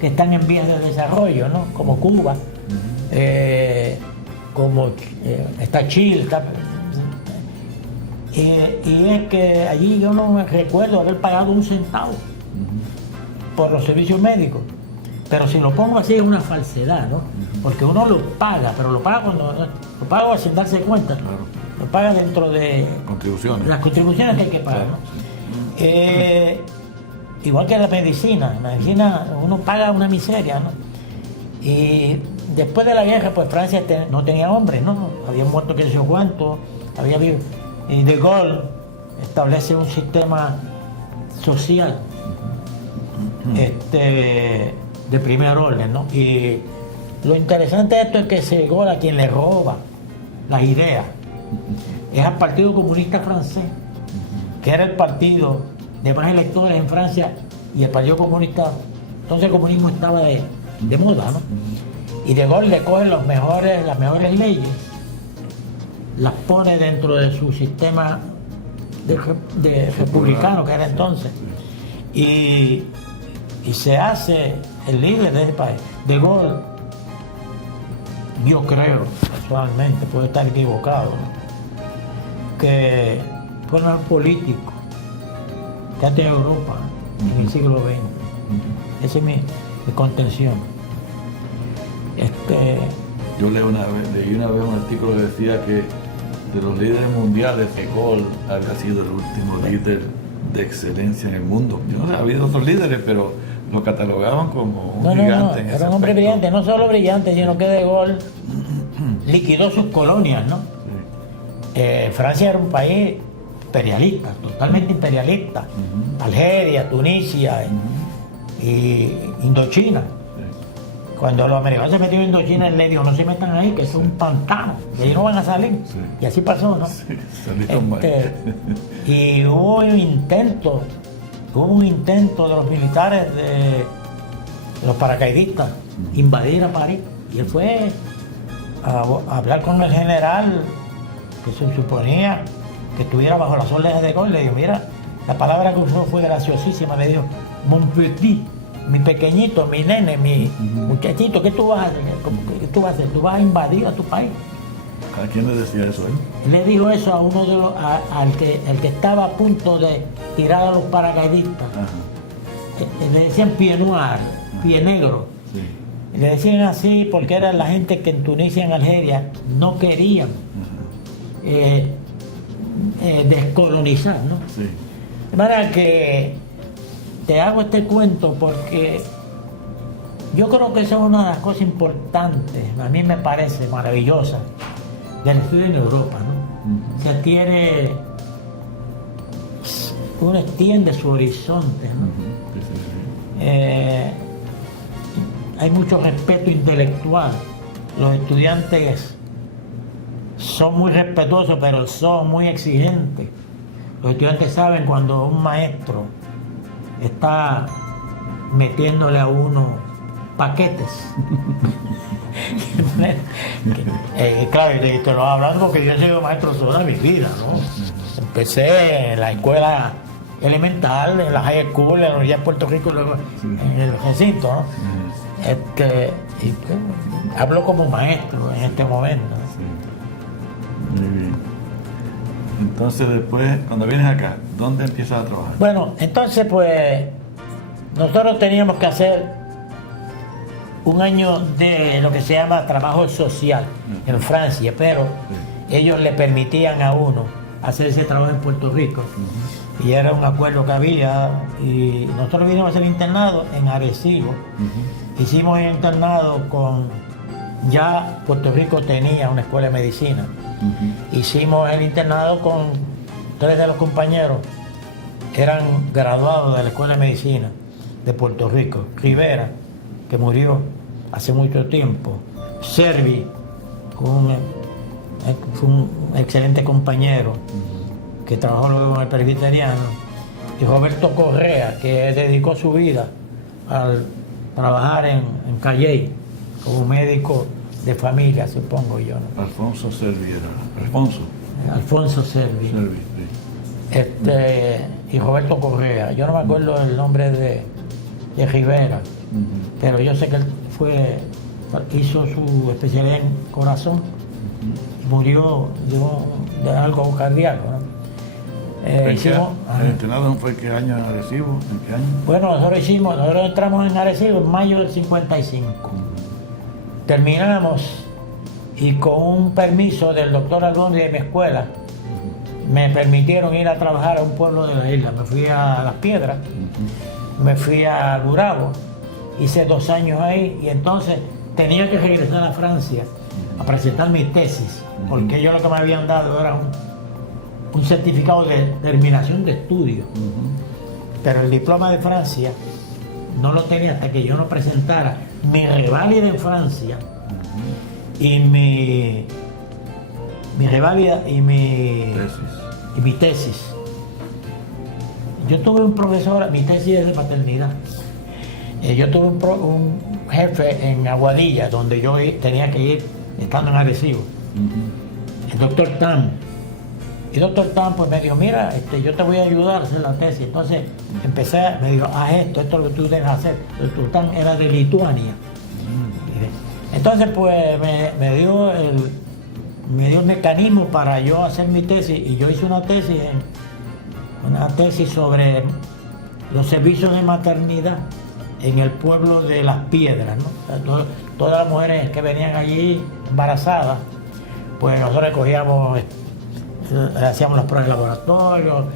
que están en vías de desarrollo, ¿no? Como Cuba, como está Chile, y es que allí yo no me recuerdo haber pagado 1 centavo por los servicios médicos. Pero si lo pongo así es una falsedad, ¿no? Porque uno lo paga, pero lo paga lo paga sin darse cuenta. Claro. Lo paga dentro de Contribuciones. las contribuciones que hay que pagar, ¿no? Igual que la medicina uno paga una miseria, ¿no? Y después de la guerra, pues Francia no tenía hombres, ¿no? Habían muerto que sé yo cuánto, había habido. Y De Gaulle establece un sistema social de primer orden, ¿no? Y lo interesante de esto es que ese De Gaulle a quien le roba las ideas es al Partido Comunista Francés, que era el partido de más electores en Francia, y el Partido Comunista, entonces el comunismo estaba de moda, ¿no? Y De Gaulle le coge las mejores leyes, las pone dentro de su sistema de republicano que era entonces, y se hace el líder de ese país. De Gaulle, yo creo personalmente, puedo estar equivocado, ¿no?, que fue el mejor político que ha tenido Europa en el siglo XX. Esa es mi contención. Yo leí una vez un artículo que decía que de los líderes mundiales, De Gaulle había sido el último líder de excelencia en el mundo. Yo no sé, ha habido otros líderes, pero lo catalogaban como un gigante. No, era un hombre brillante, no solo brillante, sino que De Gaulle liquidó sus colonias, ¿no? Sí. Francia era un país imperialista, totalmente imperialista. Algeria, Tunisia y Indochina. Cuando los americanos se metieron en Indochina, él le dijo, no se metan ahí, que es un pantano, que ellos no van a salir. Sí. Y así pasó, ¿no? Sí, salieron mal. Y hubo un intento de los militares, de los paracaidistas, invadir a París. Y él fue a hablar con el general, que se suponía que estuviera bajo las órdenes de Gaulle. Le dijo, mira, la palabra que usó fue graciosísima. Le dijo, mon petit, mi pequeñito, mi nene, mi muchachito, ¿qué tú vas a hacer? ¿Qué tú vas a hacer? ¿Tú vas a invadir a tu país? ¿A quién le decía eso él? Le dijo eso a uno de los, el que estaba a punto de tirar a los paracaidistas. Le decían pie noir, pie negro. Sí. Le decían así porque era la gente que en Tunisia y en Algeria no querían descolonizar, ¿no? Sí. De manera que te hago este cuento porque yo creo que esa es una de las cosas importantes, a mí me parece maravillosa, del estudio en Europa, ¿no? Se adquiere, uno extiende su horizonte, ¿no? Sí, sí, sí. Hay mucho respeto intelectual. Los estudiantes son muy respetuosos, pero son muy exigentes. Los estudiantes saben cuando un maestro está metiéndole a uno paquetes. Claro, y te lo hablando porque yo he sido maestro toda mi vida, ¿no? Empecé en la escuela elemental, en la high school, en la Universidad de Puerto Rico, luego en el recinto, ¿no? Y pues, hablo como maestro en este momento. Sí. Muy bien. Entonces después, cuando vienes acá, ¿dónde empiezas a trabajar? Bueno, entonces pues nosotros teníamos que hacer un año de lo que se llama trabajo social en Francia, pero ellos le permitían a uno hacer ese trabajo en Puerto Rico. Y era un acuerdo que había, y nosotros vinimos a hacer internado en Arecibo. Hicimos el internado con, ya Puerto Rico tenía una escuela de medicina. Hicimos el internado con 3 de los compañeros, eran graduados de la escuela de medicina de Puerto Rico. Rivera, que murió hace mucho tiempo. Servi, fue un excelente compañero que trabajó luego en el Presbiteriano. Y Roberto Correa, que dedicó su vida al trabajar en Calley como médico de familia, supongo yo, ¿no? Alfonso Servi era. Alfonso Servi. Servi, sí. Y Roberto Correa. Yo no me acuerdo el nombre de Rivera, pero yo sé que él hizo su especialidad en corazón y murió de algo cardíaco, ¿no? ¿El internado fue qué año en Arecibo? ¿En qué año? Bueno, nosotros entramos en Arecibo en mayo del 55. Terminamos y con un permiso del doctor Albondi de mi escuela, me permitieron ir a trabajar a un pueblo de la isla. Me fui a Las Piedras, me fui a Gurabo, hice 2 años ahí y entonces tenía que regresar a Francia a presentar mi tesis, porque ellos lo que me habían dado era un certificado de terminación de estudio. Pero el diploma de Francia no lo tenía hasta que yo no presentara mi reválida en Francia y mi reválida y mi tesis. Yo tuve un profesor, mi tesis es de paternidad. Yo tuve un jefe en Aguadilla, donde yo tenía que ir estando en Arecibo, el doctor Tam. Y doctor Tam pues me dijo, mira, yo te voy a ayudar a hacer la tesis. Entonces me dijo, haz esto es lo que tú tienes que hacer. El doctor Tam era de Lituania. Entonces pues me dio el mecanismo para yo hacer mi tesis, y yo hice una tesis sobre los servicios de maternidad en el pueblo de Las Piedras, ¿no? O sea, todas las mujeres que venían allí embarazadas, pues nosotros cogíamos, hacíamos las pruebas de laboratorio,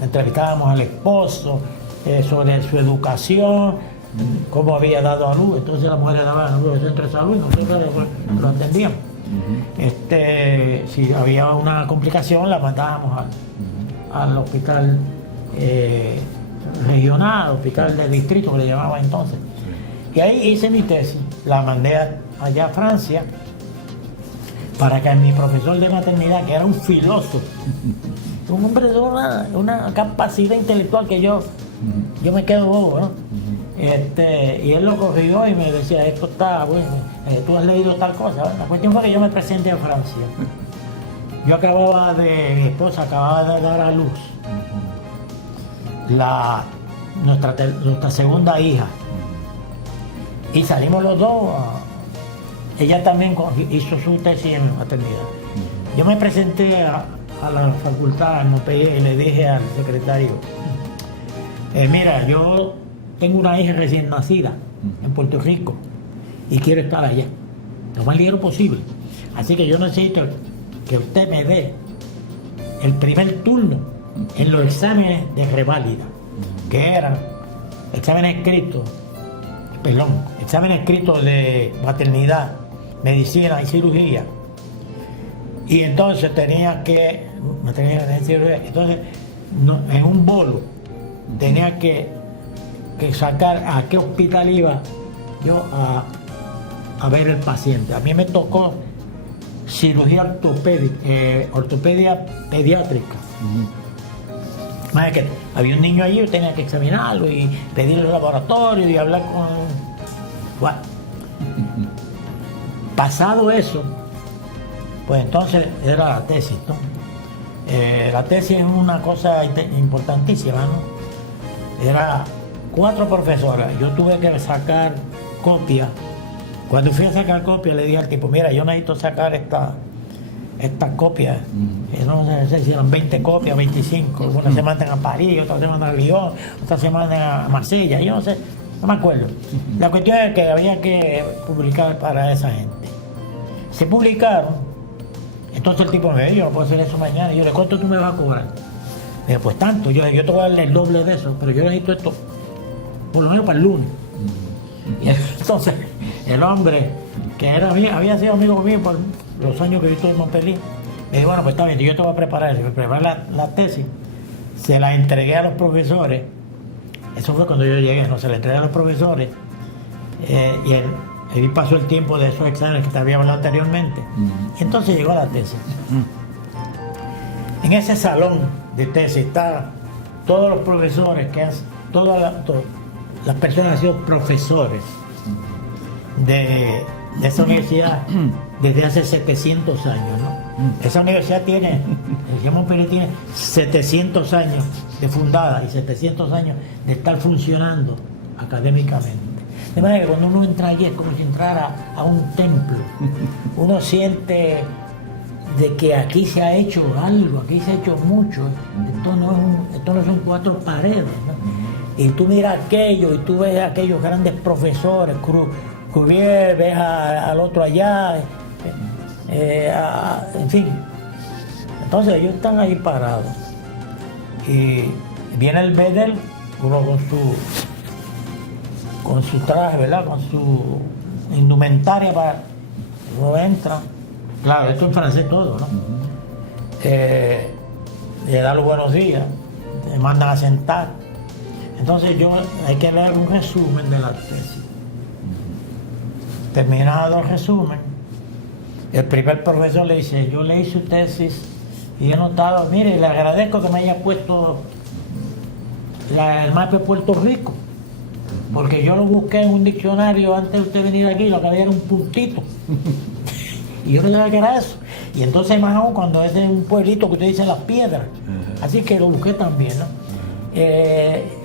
entrevistábamos al esposo sobre su educación, cómo había dado a luz. Entonces las mujeres daban a luz al centro de salud y nosotros lo atendíamos. Si había una complicación, la mandábamos al hospital regional, hospital de distrito que le llamaba entonces. Y ahí hice mi tesis, la mandé allá a Francia para que mi profesor de maternidad, que era un filósofo, un hombre de una capacidad intelectual que yo me quedo bobo, ¿no? Y él lo corrigió y me decía, esto está bueno, tú has leído tal cosa, ¿verdad? La cuestión fue que yo me presenté a Francia. Mi esposa acababa de dar a luz nuestra segunda hija. Y salimos los dos. Ella también hizo su tesis en maternidad. Yo me presenté a la facultad en Montpellier y le dije al secretario, mira, yo tengo una hija recién nacida en Puerto Rico y quiero estar allá, lo más ligero posible. Así que yo necesito que usted me dé el primer turno en los exámenes de reválida, que eran exámenes escritos de maternidad, medicina y cirugía. Y entonces tenía que en un bolo tenía que sacar a qué hospital iba yo a ver el paciente. A mí me tocó cirugía ortopedia pediátrica. Más que había un niño allí, yo tenía que examinarlo y pedirle al laboratorio y hablar con... Bueno, pasado eso, pues entonces era la tesis, ¿no? La tesis es una cosa importantísima, ¿no? Era 4 profesoras, yo tuve que sacar copia. Cuando fui a sacar copia le dije al tipo, mira, yo necesito sacar estas copias, no sé si eran 20 copias, 25, unas se mandan a París, otras se mandan a Lyon, otras se mandan a Marsella, yo no sé, no me acuerdo. La cuestión es que había que publicar para esa gente. Se publicaron, entonces el tipo me dijo, yo no puedo hacer eso mañana, y yo le digo, ¿cuánto tú me vas a cobrar? Le digo, pues tanto, yo te voy a darle el doble de eso, pero yo necesito esto por lo menos para el lunes. Y entonces el hombre, que había sido amigo mío por los años que yo estuve en Montpellier, me dijo, bueno, pues está bien, yo te voy a preparar eso. Me preparé la tesis, se la entregué a los profesores, eso fue cuando yo llegué, no, se la entregué a los profesores, y ahí pasó el tiempo de esos exámenes que te había hablado anteriormente, y entonces llegó la tesis. En ese salón de tesis están todos los profesores, todas las personas han sido profesores de esa universidad desde hace 700 años, ¿no? Esa universidad tiene 700 años de fundada y 700 años de estar funcionando académicamente. De manera que cuando uno entra allí es como si entrara a un templo. Uno siente de que aquí se ha hecho algo, aquí se ha hecho mucho. Esto no son 4 paredes, ¿no? Y tú miras aquello y tú ves a aquellos grandes profesores, Cuvier, ves al otro allá, en fin. Entonces ellos están ahí parados. Y viene el Bedel, uno con su traje, ¿verdad? Con su indumentaria para... Uno entra. Claro, esto en francés todo, ¿no? Le da los buenos días, te mandan a sentar. Entonces hay que leer un resumen de la tesis. Terminado el resumen, el primer profesor le dice, yo leí su tesis y he notado, mire, le agradezco que me haya puesto el mapa de Puerto Rico, porque yo lo busqué en un diccionario antes de usted venir aquí, lo que había era un puntito. Y yo no sabía que era eso. Y entonces más aún cuando es de un pueblito que usted dice Las Piedras. Así que lo busqué también, ¿no?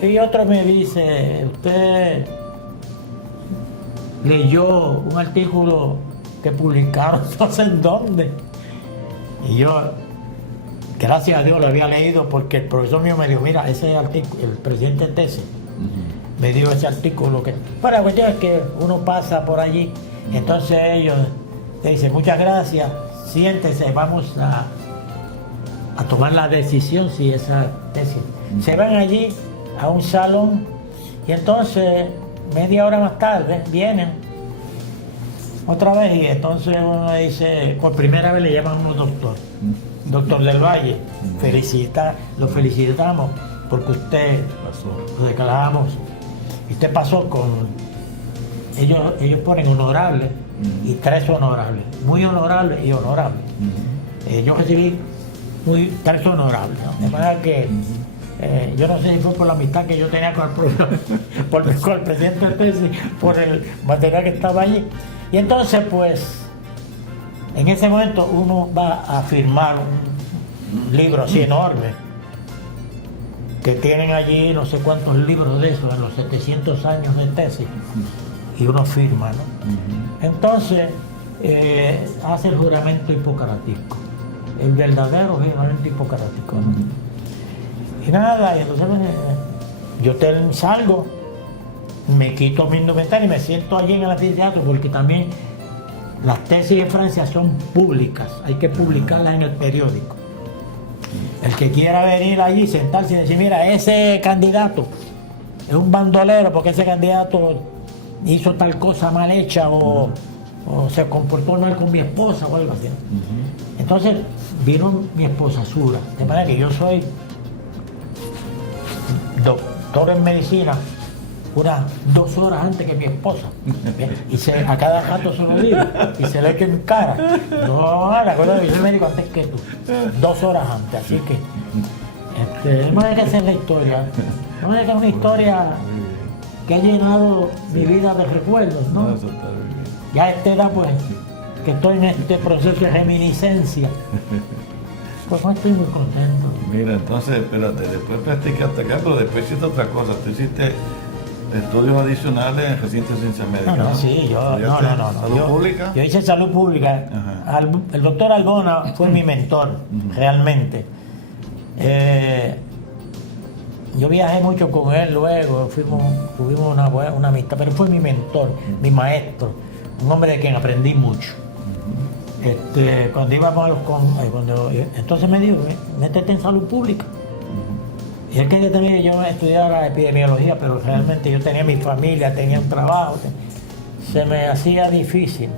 Y otro me dice, usted leyó un artículo que publicaron, no sé en dónde. Y yo, gracias a Dios, lo había leído porque el profesor mío me dijo, mira, ese artículo, el presidente de tesis, me dio ese artículo que... Bueno, la cuestión es que uno pasa por allí, entonces ellos le dicen, muchas gracias, siéntese, vamos a tomar la decisión si esa tesis. Se van allí a un salón y entonces media hora más tarde vienen otra vez y entonces uno dice, por primera vez le llaman a uno doctor del Valle, lo felicitamos porque usted Pasó. lo declaramos, y usted pasó con, ellos ponen honorable y 3 honorables, muy honorable y honorable. Yo recibí 3 honorables, ¿no? De manera que yo no sé si fue por la amistad que yo tenía con con el presidente del tesis, por el material que estaba allí. Y entonces, pues, en ese momento uno va a firmar un libro así enorme, que tienen allí no sé cuántos libros de esos, en los 700 años de tesis, y uno firma, ¿no? Entonces, hace el juramento hipocratíco, el verdadero juramento hipocratíco, ¿no? Y nada, y entonces yo salgo, me quito mi indumentaria y me siento allí en el anfiteatro, porque también las tesis en Francia son públicas, hay que publicarlas en el periódico. El que quiera venir allí, sentarse y decir, mira, ese candidato es un bandolero porque ese candidato hizo tal cosa mal hecha o se comportó mal con mi esposa o algo así. Entonces vino mi esposa Sura, de manera que yo soy doctor en medicina unas 2 horas antes que mi esposa. Y a cada rato se lo digo y se le echa en cara. No, la cosa es que yo soy médico antes que tú. 2 horas antes, así que no hay que hacer la historia. No hay que hacer una historia que ha llenado mi vida de recuerdos, ¿no? Ya a esta edad, pues, que estoy en este proceso de reminiscencia, pues no estoy muy contento. Mira, entonces, espérate, después practicaste acá, pero después hiciste otra cosa. Tú hiciste estudios adicionales en recinto de ciencias médicas. No, sí, yo, no. ¿Salud pública? Yo hice salud pública. El doctor Albona fue mi mentor, realmente. Yo viajé mucho con él luego, tuvimos una amistad, pero fue mi mentor, mi maestro, un hombre de quien aprendí mucho. Cuando íbamos entonces me dijo, métete en salud pública. Y él quería también que yo estudiara epidemiología, pero realmente yo tenía mi familia, tenía un trabajo, se me hacía difícil.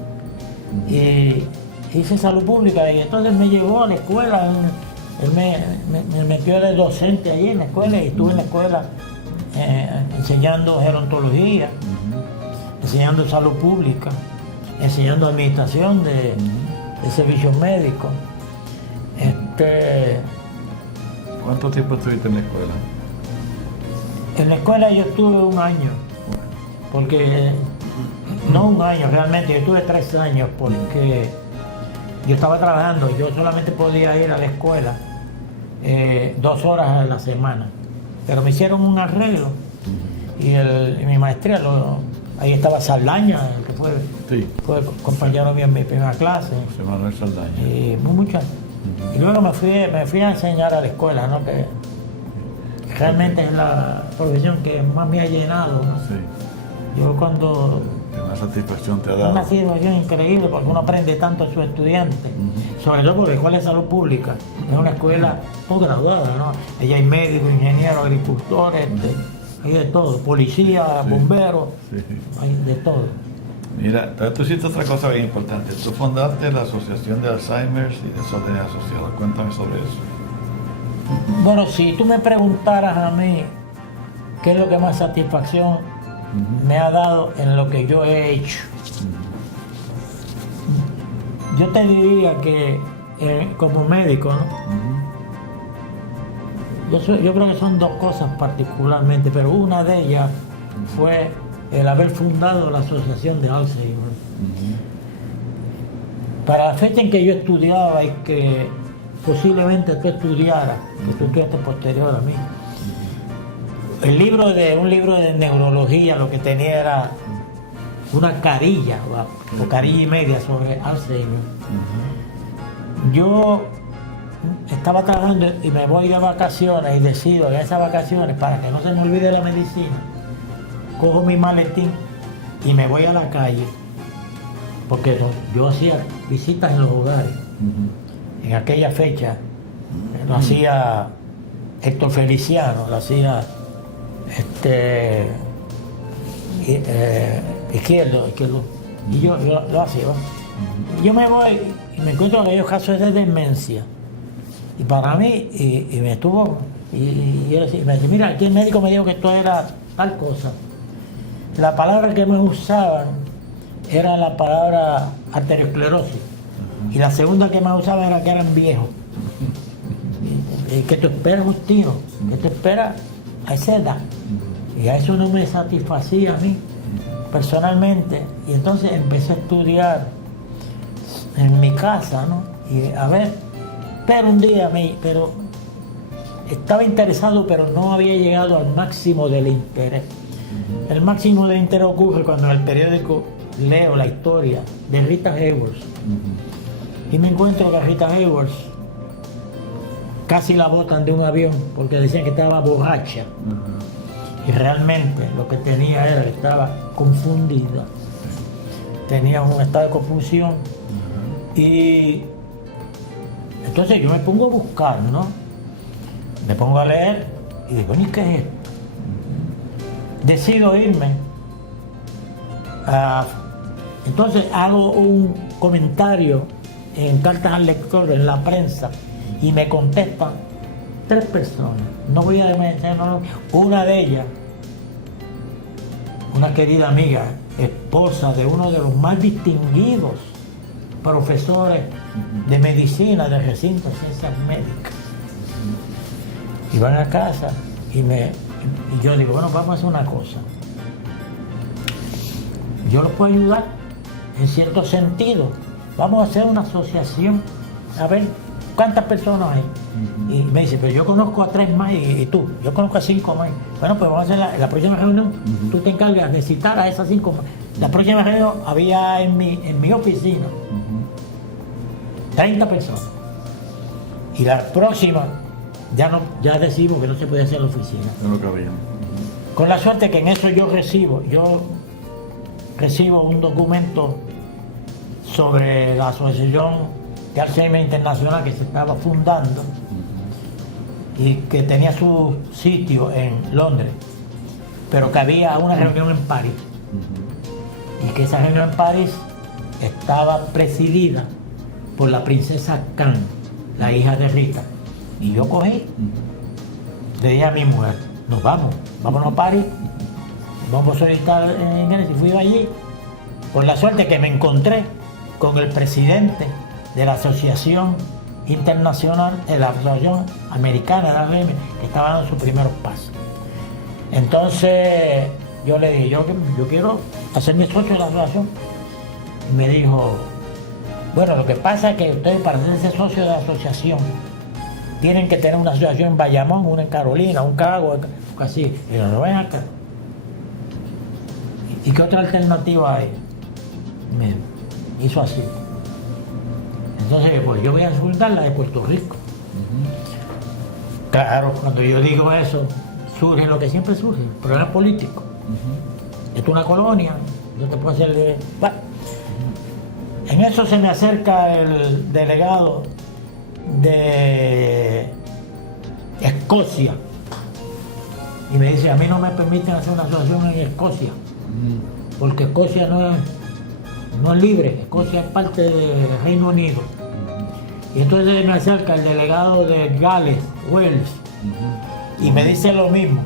Y hice salud pública y entonces me llevó a la escuela, él me metió de docente allí en la escuela y estuve en la escuela enseñando gerontología, enseñando salud pública, enseñando administración de servicios médicos. ¿Cuánto tiempo estuviste en la escuela? En la escuela yo estuve 1 año, porque no 1 año realmente, yo estuve 3 años porque yo estaba trabajando, yo solamente podía ir a la escuela 2 horas a la semana, pero me hicieron un arreglo y mi maestría, ahí estaba Saldaña, que fue compañero mío en mi primera clase. José Manuel Saldaña. Y mucho. Y luego me fui a enseñar a la escuela, ¿no? Que realmente es la profesión que más me ha llenado, ¿no? Sí. Yo cuando... Una satisfacción te ha dado. Una satisfacción increíble porque uno aprende tanto a sus estudiantes, sobre todo porque la Escuela de Salud Pública es una escuela posgraduada, ¿no? Allí hay médicos, ingenieros, agricultores, hay de todo, policías, bomberos, hay de todo. Mira, tú hiciste otra cosa bien importante. Tú fundaste la Asociación de Alzheimer y Desórdenes Asociados. Cuéntame sobre eso. Bueno, si tú me preguntaras a mí qué es lo que más satisfacción me ha dado en lo que yo he hecho, yo te diría que como médico, ¿no? Yo creo que son 2 cosas particularmente, pero una de ellas fue el haber fundado la Asociación de Alzheimer. Para la fecha en que yo estudiaba y que posiblemente tú estudiaras, que tú estudiaste posterior a mí, un libro de neurología lo que tenía era una carilla o carilla y media sobre Alzheimer. Yo estaba trabajando y me voy de vacaciones y decido en esas vacaciones, para que no se me olvide la medicina, cojo mi maletín y me voy a la calle, porque yo hacía visitas en los hogares. En aquella fecha lo hacía Héctor Feliciano, lo hacía Izquierdo, y yo lo hacía. Yo me voy y me encuentro en aquellos casos de demencia, y para mí, y me estuvo Y yo me decía, mira, aquí el médico me dijo que esto era tal cosa. La palabra que me usaban era la palabra arteriosclerosis. Y la segunda que más usaban era que eran viejos. ¿Qué te espera, Justino? ¿Qué te espera a esa edad? Y a eso no me satisfacía a mí, personalmente. Y entonces empecé a estudiar en mi casa, ¿no? Y a ver, pero un día pero estaba interesado, pero no había llegado al máximo del interés. El máximo del interés ocurre cuando en el periódico leo la historia de Rita Hayworth. Y me encuentro que a Rita Hayworth casi la botan de un avión porque decían que estaba borracha. Y realmente lo que tenía era que estaba confundida. Tenía un estado de confusión. Y entonces yo me pongo a buscar, ¿no? Me pongo a leer y digo, ¿y qué es esto? Decido irme. Entonces hago un comentario en cartas al lector, en la prensa, y me contestan 3 personas. No voy a mencionar, una de ellas, una querida amiga, esposa de uno de los más distinguidos profesores de medicina del recinto de ciencias médicas. Y van a casa y yo digo, bueno, vamos a hacer una cosa. Yo los puedo ayudar en cierto sentido. Vamos a hacer una asociación, a ver cuántas personas hay. Y me dice, pero yo conozco a 3 más y tú, yo conozco a 5 más. Bueno, pues vamos a hacer la próxima reunión, tú te encargas de citar a esas 5 más. La próxima reunión había en mi oficina 30 personas. Y la próxima ya decimos que no se puede hacer en la oficina. No lo cabía. Con la suerte que en eso yo recibo un documento sobre la Asociación de Alzheimer Internacional que se estaba fundando y que tenía su sitio en Londres, pero que había una reunión en París y que esa reunión en París estaba presidida por la princesa Khan, la hija de Rita. Y yo cogí, le dije a mi mujer, vámonos a París, vamos a solicitar en él. Y fui allí, con la suerte que me encontré con el presidente de la Asociación Internacional, de la Asociación Americana de la ABM, que estaba dando sus primeros pasos. Entonces yo le dije, yo quiero hacerme socio de la asociación. Y me dijo, bueno, lo que pasa es que ustedes para hacerse socio de la asociación tienen que tener una asociación en Bayamón, una en Carolina, un Cagua, así. Y yo, no ven acá. ¿Y qué otra alternativa hay? Me hizo así. Entonces, pues yo voy a fundar la de Puerto Rico. Claro, cuando yo digo eso, surge lo que siempre surge, problemas políticos. Esto es una colonia, yo te puedo hacer... Bueno, en eso se me acerca el delegado de Escocia y me dice, a mí no me permiten hacer una asociación en Escocia, porque Escocia no es libre, Escocia es parte del Reino Unido. Y entonces me acerca el delegado de Gales, Wales, y me dice lo mismo.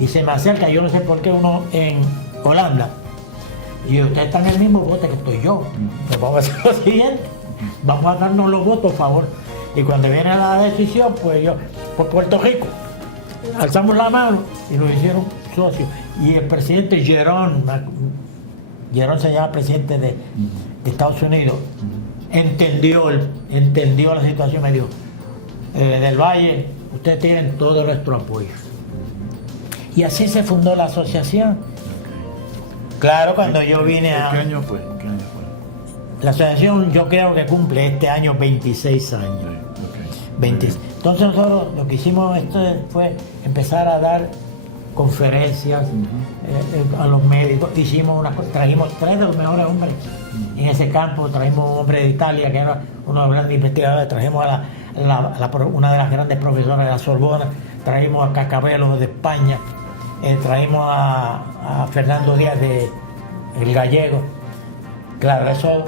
Y se me acerca, yo no sé por qué, uno en Holanda. Y usted está en el mismo bote que estoy yo. Pues vamos a hacer lo siguiente, vamos a darnos los votos, por favor. Y cuando viene la decisión, pues yo, por Puerto Rico, alzamos la mano y lo hicieron socios. Y el presidente Jerón se llama presidente de Estados Unidos, entendió la situación, me dijo, del Valle, ustedes tienen todo nuestro apoyo. Y así se fundó la asociación. Claro, cuando yo vine a... ¿Qué año fue? La asociación yo creo que cumple este año 26 años. Entonces nosotros lo que hicimos fue empezar a dar conferencias a los médicos. Hicimos trajimos 3 de los mejores hombres en ese campo. Trajimos un hombre de Italia que era uno de los grandes investigadores. Trajimos a una de las grandes profesoras de la Sorbona. Trajimos a Cacabelo de España. Traímos a Fernando Díaz el gallego. Claro, eso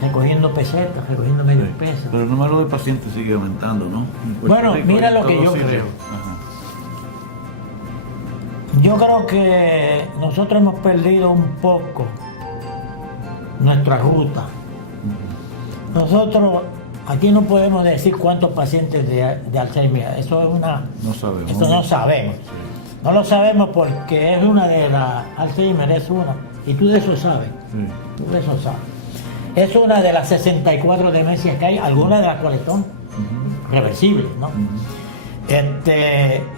recogiendo pesetas, recogiendo medio pesos. Pero el número de pacientes sigue aumentando, ¿no? Bueno, mira lo que yo creo. Yo creo que nosotros hemos perdido un poco nuestra ruta. Nosotros aquí no podemos decir cuántos pacientes de Alzheimer, eso es una... No sabemos. Eso no sabemos. Sí. No lo sabemos porque es una de las... Alzheimer es una, y tú de eso sabes. Sí. Tú de eso sabes. Es una de las 64 demencias que hay, algunas de las cuales son reversibles, ¿no?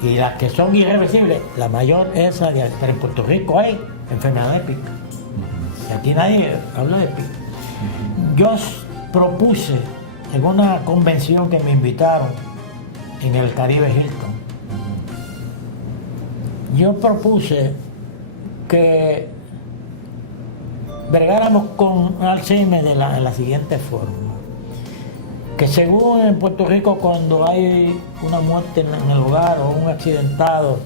Y las que son irreversibles, la mayor es esa de... Pero en Puerto Rico hay enfermedad de Pitt. Y aquí nadie habla de Pitt. Yo propuse en una convención que me invitaron en el Caribe Hilton, yo propuse que bregáramos con Alzheimer de la siguiente forma. Que según en Puerto Rico, cuando hay una muerte en el hogar o un accidentado,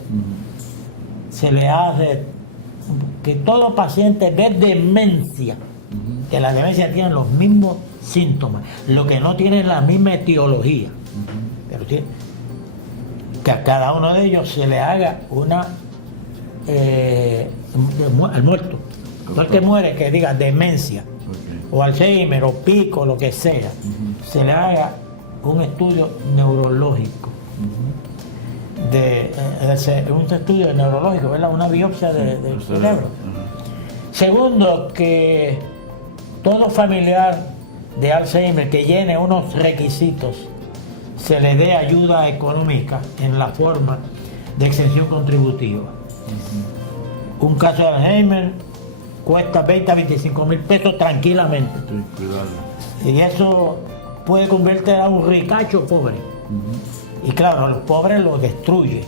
se le hace que todo paciente de demencia, que la demencia tiene los mismos síntomas, lo que no tiene la misma etiología, pero tiene, que a cada uno de ellos se le haga una al muerto, no al que muere, que diga demencia, o Alzheimer, o pico, lo que sea, se le haga un estudio neurológico, un estudio neurológico, ¿verdad? Una biopsia del cerebro. Segundo, que todo familiar de Alzheimer que llene unos requisitos se le dé ayuda económica en la forma de exención contributiva. Un caso de Alzheimer cuesta 20 a 25 mil pesos tranquilamente. Sí, cuidado. Y eso puede convertir a un ricacho pobre. Y claro, los pobres lo destruye.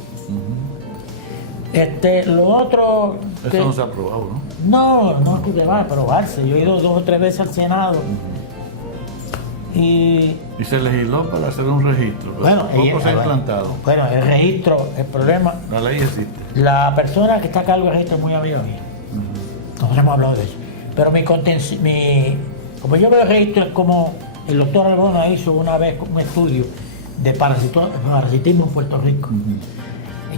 Lo otro... Eso no se ha aprobado, ¿no? No es que va a aprobarse. Yo he ido 2 o 3 veces al Senado. Y se legisló para hacer un registro, pero poco se ha implantado. Bueno, el registro, el problema... La ley existe. La persona que está a cargo del registro es muy amiga mía. Nosotros hemos hablado de eso. Pero como yo veo el registro es como el doctor Albona hizo una vez un estudio de parasitismo en Puerto Rico.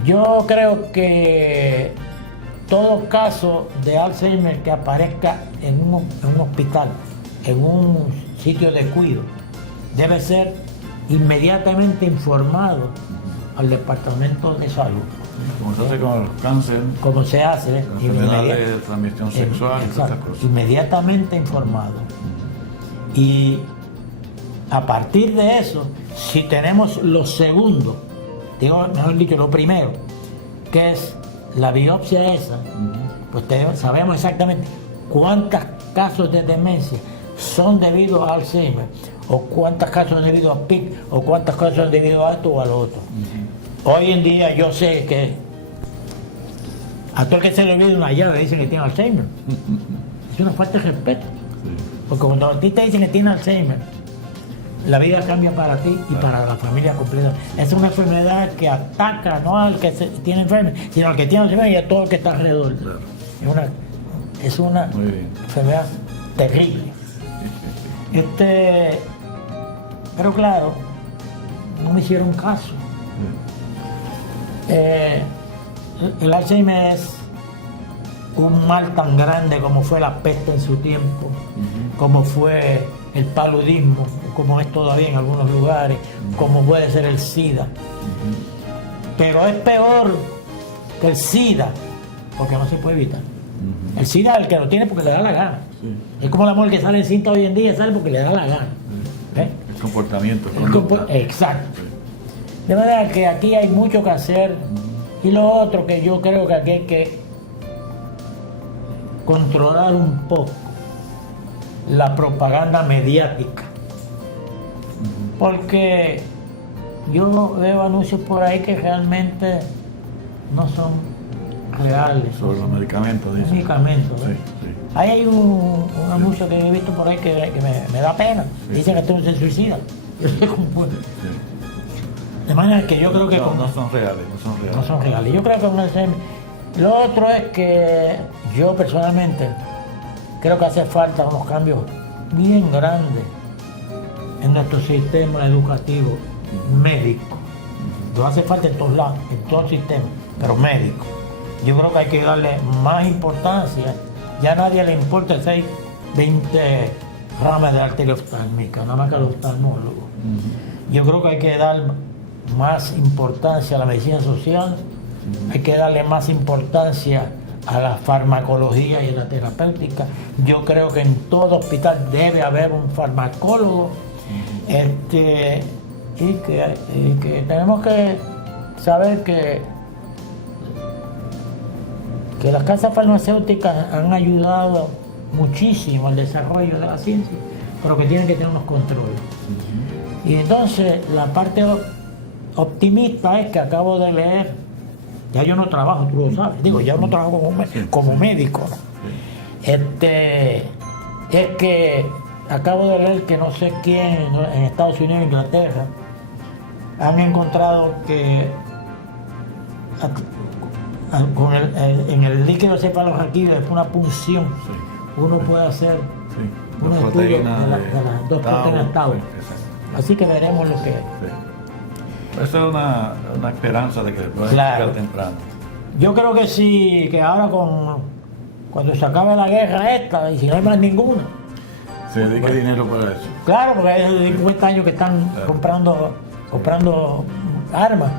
Yo creo que todo caso de Alzheimer que aparezca en un hospital, en un sitio de cuidado, debe ser inmediatamente informado al Departamento de Salud. Como se hace con el cáncer, como se hace, enfermedades de transmisión sexual, y todas estas cosas. Inmediatamente informado. Y a partir de eso, si tenemos lo segundo, mejor dicho, lo primero, que es la biopsia esa, pues sabemos exactamente cuántos casos de demencia son debido a Alzheimer, o cuántos casos son debido a PIC, o cuántos casos son debido a esto o a lo otro. Hoy en día yo sé que a todo el que se le olvida una llave dicen que tiene Alzheimer. Es una falta de respeto. Porque cuando a ti te dicen que tiene Alzheimer, la vida cambia para ti y para la familia completa. Es una enfermedad que ataca no al que tiene enfermo, sino al que tiene Alzheimer y a todo el que está alrededor. Es una enfermedad terrible. Pero claro, no me hicieron caso. El Alzheimer es un mal tan grande como fue la peste en su tiempo, como fue el paludismo, como es todavía en algunos lugares, como puede ser el SIDA. Pero es peor que el SIDA, porque no se puede evitar. El SIDA es el que lo tiene porque le da la gana. Es como la mujer que sale en cinta hoy en día, sale porque le da la gana. El comportamiento. Exacto. De manera que aquí hay mucho que hacer. Y lo otro que yo creo que aquí hay que controlar un poco la propaganda mediática. Porque yo veo anuncios por ahí que realmente no son reales. Sobre los medicamentos, dicen. Medicamentos. Sí. Ahí hay un anuncio que he visto por ahí que me da pena. Dicen que tú se suicida. Yo sé cómo puede. De manera que yo creo que... No son reales. No son reales. Yo creo que lo otro es que yo personalmente creo que hace falta unos cambios bien grandes en nuestro sistema educativo médico. No hace falta en todos lados, en todo el sistema, pero médico. yo creo que hay que darle más importancia. Ya a nadie le importa si hay 20 ramas de arteria oftálmica, nada más que al oftalmólogo. Yo creo que hay que dar más importancia a la medicina social, hay que darle más importancia a la farmacología y a la terapéutica. Yo creo que en todo hospital debe haber un farmacólogo, y que tenemos que saber que las casas farmacéuticas han ayudado muchísimo al desarrollo de la ciencia, pero que tienen que tener unos controles. Y entonces la parte optimista es que acabo de leer, ya yo no trabajo, tú lo sabes, digo, ya no trabajo como médico, ¿no? Es que acabo de leer que no sé quién en Estados Unidos e Inglaterra han encontrado que en el líquido cefalorraquídeo, después una punción, uno puede hacer un estudio de las dos proteínas Tau. Así que veremos lo que es. Esa es una esperanza de que se pueda llegar temprano. Yo creo que sí, que ahora cuando se acabe la guerra esta, y si no hay más ninguna, se dedique dinero para eso. Claro, porque hay 50 años que están comprando armas.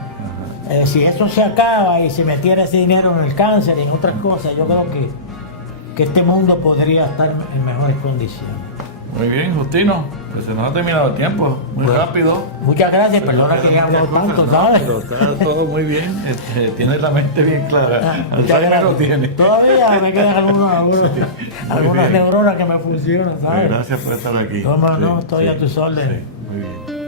Si eso se acaba y se metiera ese dinero en el cáncer y en otras cosas, yo creo que este mundo podría estar en mejores condiciones. Muy bien, Justino, pues se nos ha terminado el tiempo, muy rápido. Muchas gracias, perdona que haya hablado tanto, ¿sabes? Pero está todo muy bien, tienes la mente bien clara, Alzheimer lo tienes. Todavía me quedan algunas neuronas que me funcionan, ¿sabes? Gracias por estar aquí. No, estoy a tus órdenes. Muy bien.